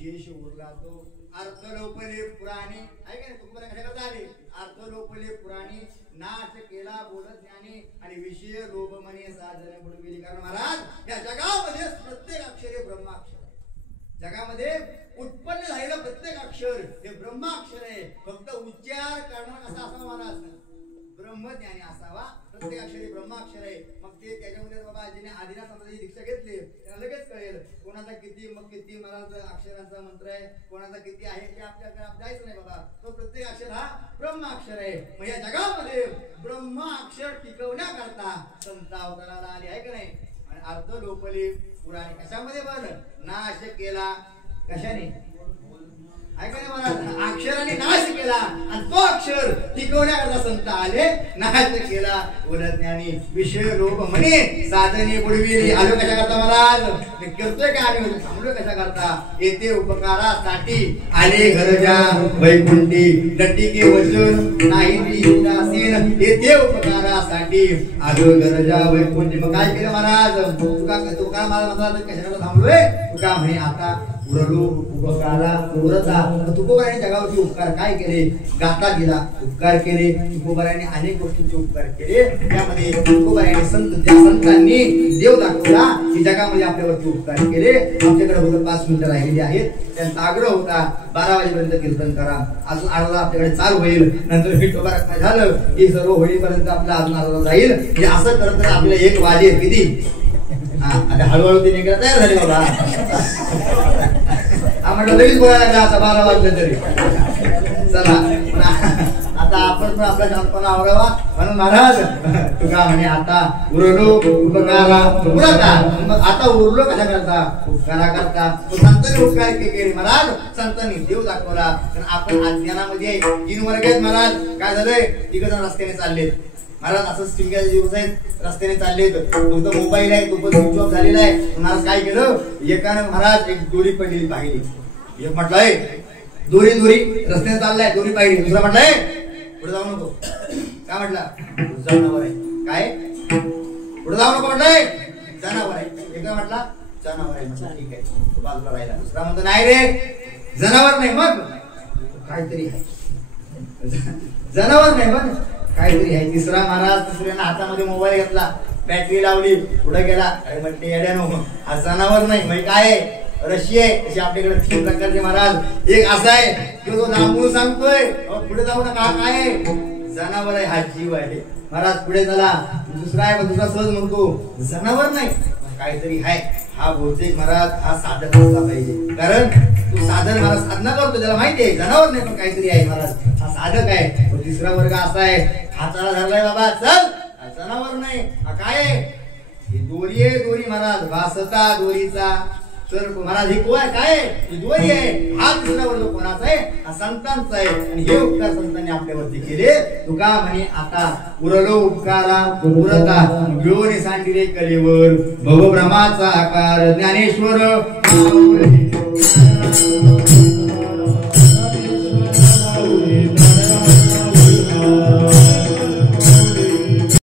शेष उरला तो अर्थ लोपले पुराणे आहे का नाही तुमच्या कशाला आले अर्थ लोपले पुराणे नाच केला बोलत ज्ञानी आणि विषय लोभ म्हणे साधने म्हणून गेली कारण महाराज या जगामध्ये प्रत्येक अक्षर हे ब्रह्माक्षर आहे जगामध्ये उत्पन्न झालेलं प्रत्येक अक्षर हे ब्रह्माक्षर आहे फक्त उच्चार करणारा कसा असावा महाराज ब्रह्मज्ञानी असावा प्रत्येक अक्षर हे ब्रह्माक्षर आहे मग ते त्याच्यामध्ये बाबा जिने आदिनाथ समाजाची दीक्षा घेतली त्याला लगेच कळेल कोणाचा किती मग किती महाराज अक्षरांचा मंत्र आहे कोणाचा किती आहे ते आपल्याकडे जायचं नाही बाबा तो प्रत्येक अक्षर हा ब्रह्माक्षर आहे मग या जगामध्ये ब्रह्माक्षर टिकवण्याकरता संत अवताराला आले आहे का नाही आणि अर्थ लोपले पुराणे कशामध्ये बघ नाश केला कशाने ऐका नाही मला अक्षराने नाश केला आणि तो अक्षर टिकवण्याकरता संत आले नाश केला बोलज्ञानी विषय लोभ म्हणे साधने बुडविली आलो कशा करता महाराज करतोय का आम्ही थांबलोय कशा करता येथे उपकारासाठी आले घरजा वैकुंठी नटिके वचन नाही उदासीन येथे उपकारासाठी आलो घरजा वैकुंठी मग काय केलं महाराज तुका महाराज कशा करता थांबलोय तुका म्हणे आता उरलो उपकारा उरता तुकोबाराने जगावरती उपकार काय केले गाता दिला उपकार केले तुकोबाराने अनेक गोष्टींचे उपकार केले त्यामध्ये तुकोबाराने ज्या संतांनी देव दाखवला की जगामध्ये आपल्यावरती उपकार केले आमच्याकडे फक्त 5 मिनिटं राहिलेली आहेत त्यांचा आग्रह होता 12 वाजेपर्यंत कीर्तन करा अजून अर्धा आपल्याकडे चालू होईल नंतर विठोबा झालं की सर्व होळीपर्यंत आपला अजून अर्धा जाईल म्हणजे असं करत आपल्याला 1 वाजेल किती आता हळूहळू ते निघायला तयार झाले बाबा म्हटलं लगेच बोलायला लागला आता 12 वाजले तरी चला आता आपण पण आपला शांतपणा आवरावा म्हणून महाराज तुका म्हणे आता उरलो उपकारा उरता मग आता उरलो कशा करता उपकारा करता संतांनी उपकार केले महाराज संतांनी देव दाखवला पण आपण अज्ञानामध्ये 3 वर्ग आहेत महाराज काय झालंय 3 जण रस्त्याने चाललेत महाराज असंच टिंग्याचे दिवस आहेत रस्त्याने चाललेत तो मोबाईल आहे तो पण स्विच ऑफ झालेला आहे महाराज काय केलं एकानं महाराज एक दोरी पडलेली पाहिली एक म्हटलंय दोरी रस्त्याने चाललाय दोरी पाहिली दुसरा म्हटलंय पुढे जाऊ नको काय म्हटला जनावर आहे काय पुढे जाऊ नको म्हटलंय जनावर आहे एका म्हटला जनावर आहे म्हटलं ठीक आहे तो बाजूला राहिला दुसरा म्हणतो नाही रे जनावर नाही मग काहीतरी आहे जनावर नाही मग काहीतरी आहे तिसरा महाराज तिसऱ्यानं हातामध्ये मोबाईल घेतला बॅटरी लावली पुढे गेला अरे म्हटले येड्यानो हा जनावर नाही म्हणजे काय आहे रशी आहे तशी आपल्याकडे 3 प्रकारचे महाराज एक असा आहे की तो लांबून सांगतोय पुढे जाऊ नका काय आहे जनावर आहे हा जीव आहे महाराज पुढे चला दुसरा आहे दुसरा सहज म्हणतो जनावर नाही काहीतरी आहे हा बहुतेक महाराज हा साधक असला पाहिजे कारण तो साधन महाराज साधना करतो त्याला माहिती आहे जनावर नाही पण काहीतरी आहे महाराज हा साधक आहे तिसरा वर्ग असा आहे हाताला धरलाय बाबा चल जनावर नाही हा काय आहे दोरी आहे दोरी महाराज वासता दोरीचा तर महाराज हे कोण काय ही दोरी आहे हा तिसरा वर्ग कोणाचा आहे हा संतांचा आहे आणि हे उपकार संतांनी आपल्यावरती केले तुका म्हणे आता उरलो उपकारा उरता घेऊन सांगितले कलेवर भवभ्रमाचा आकार ज्ञानेश्वर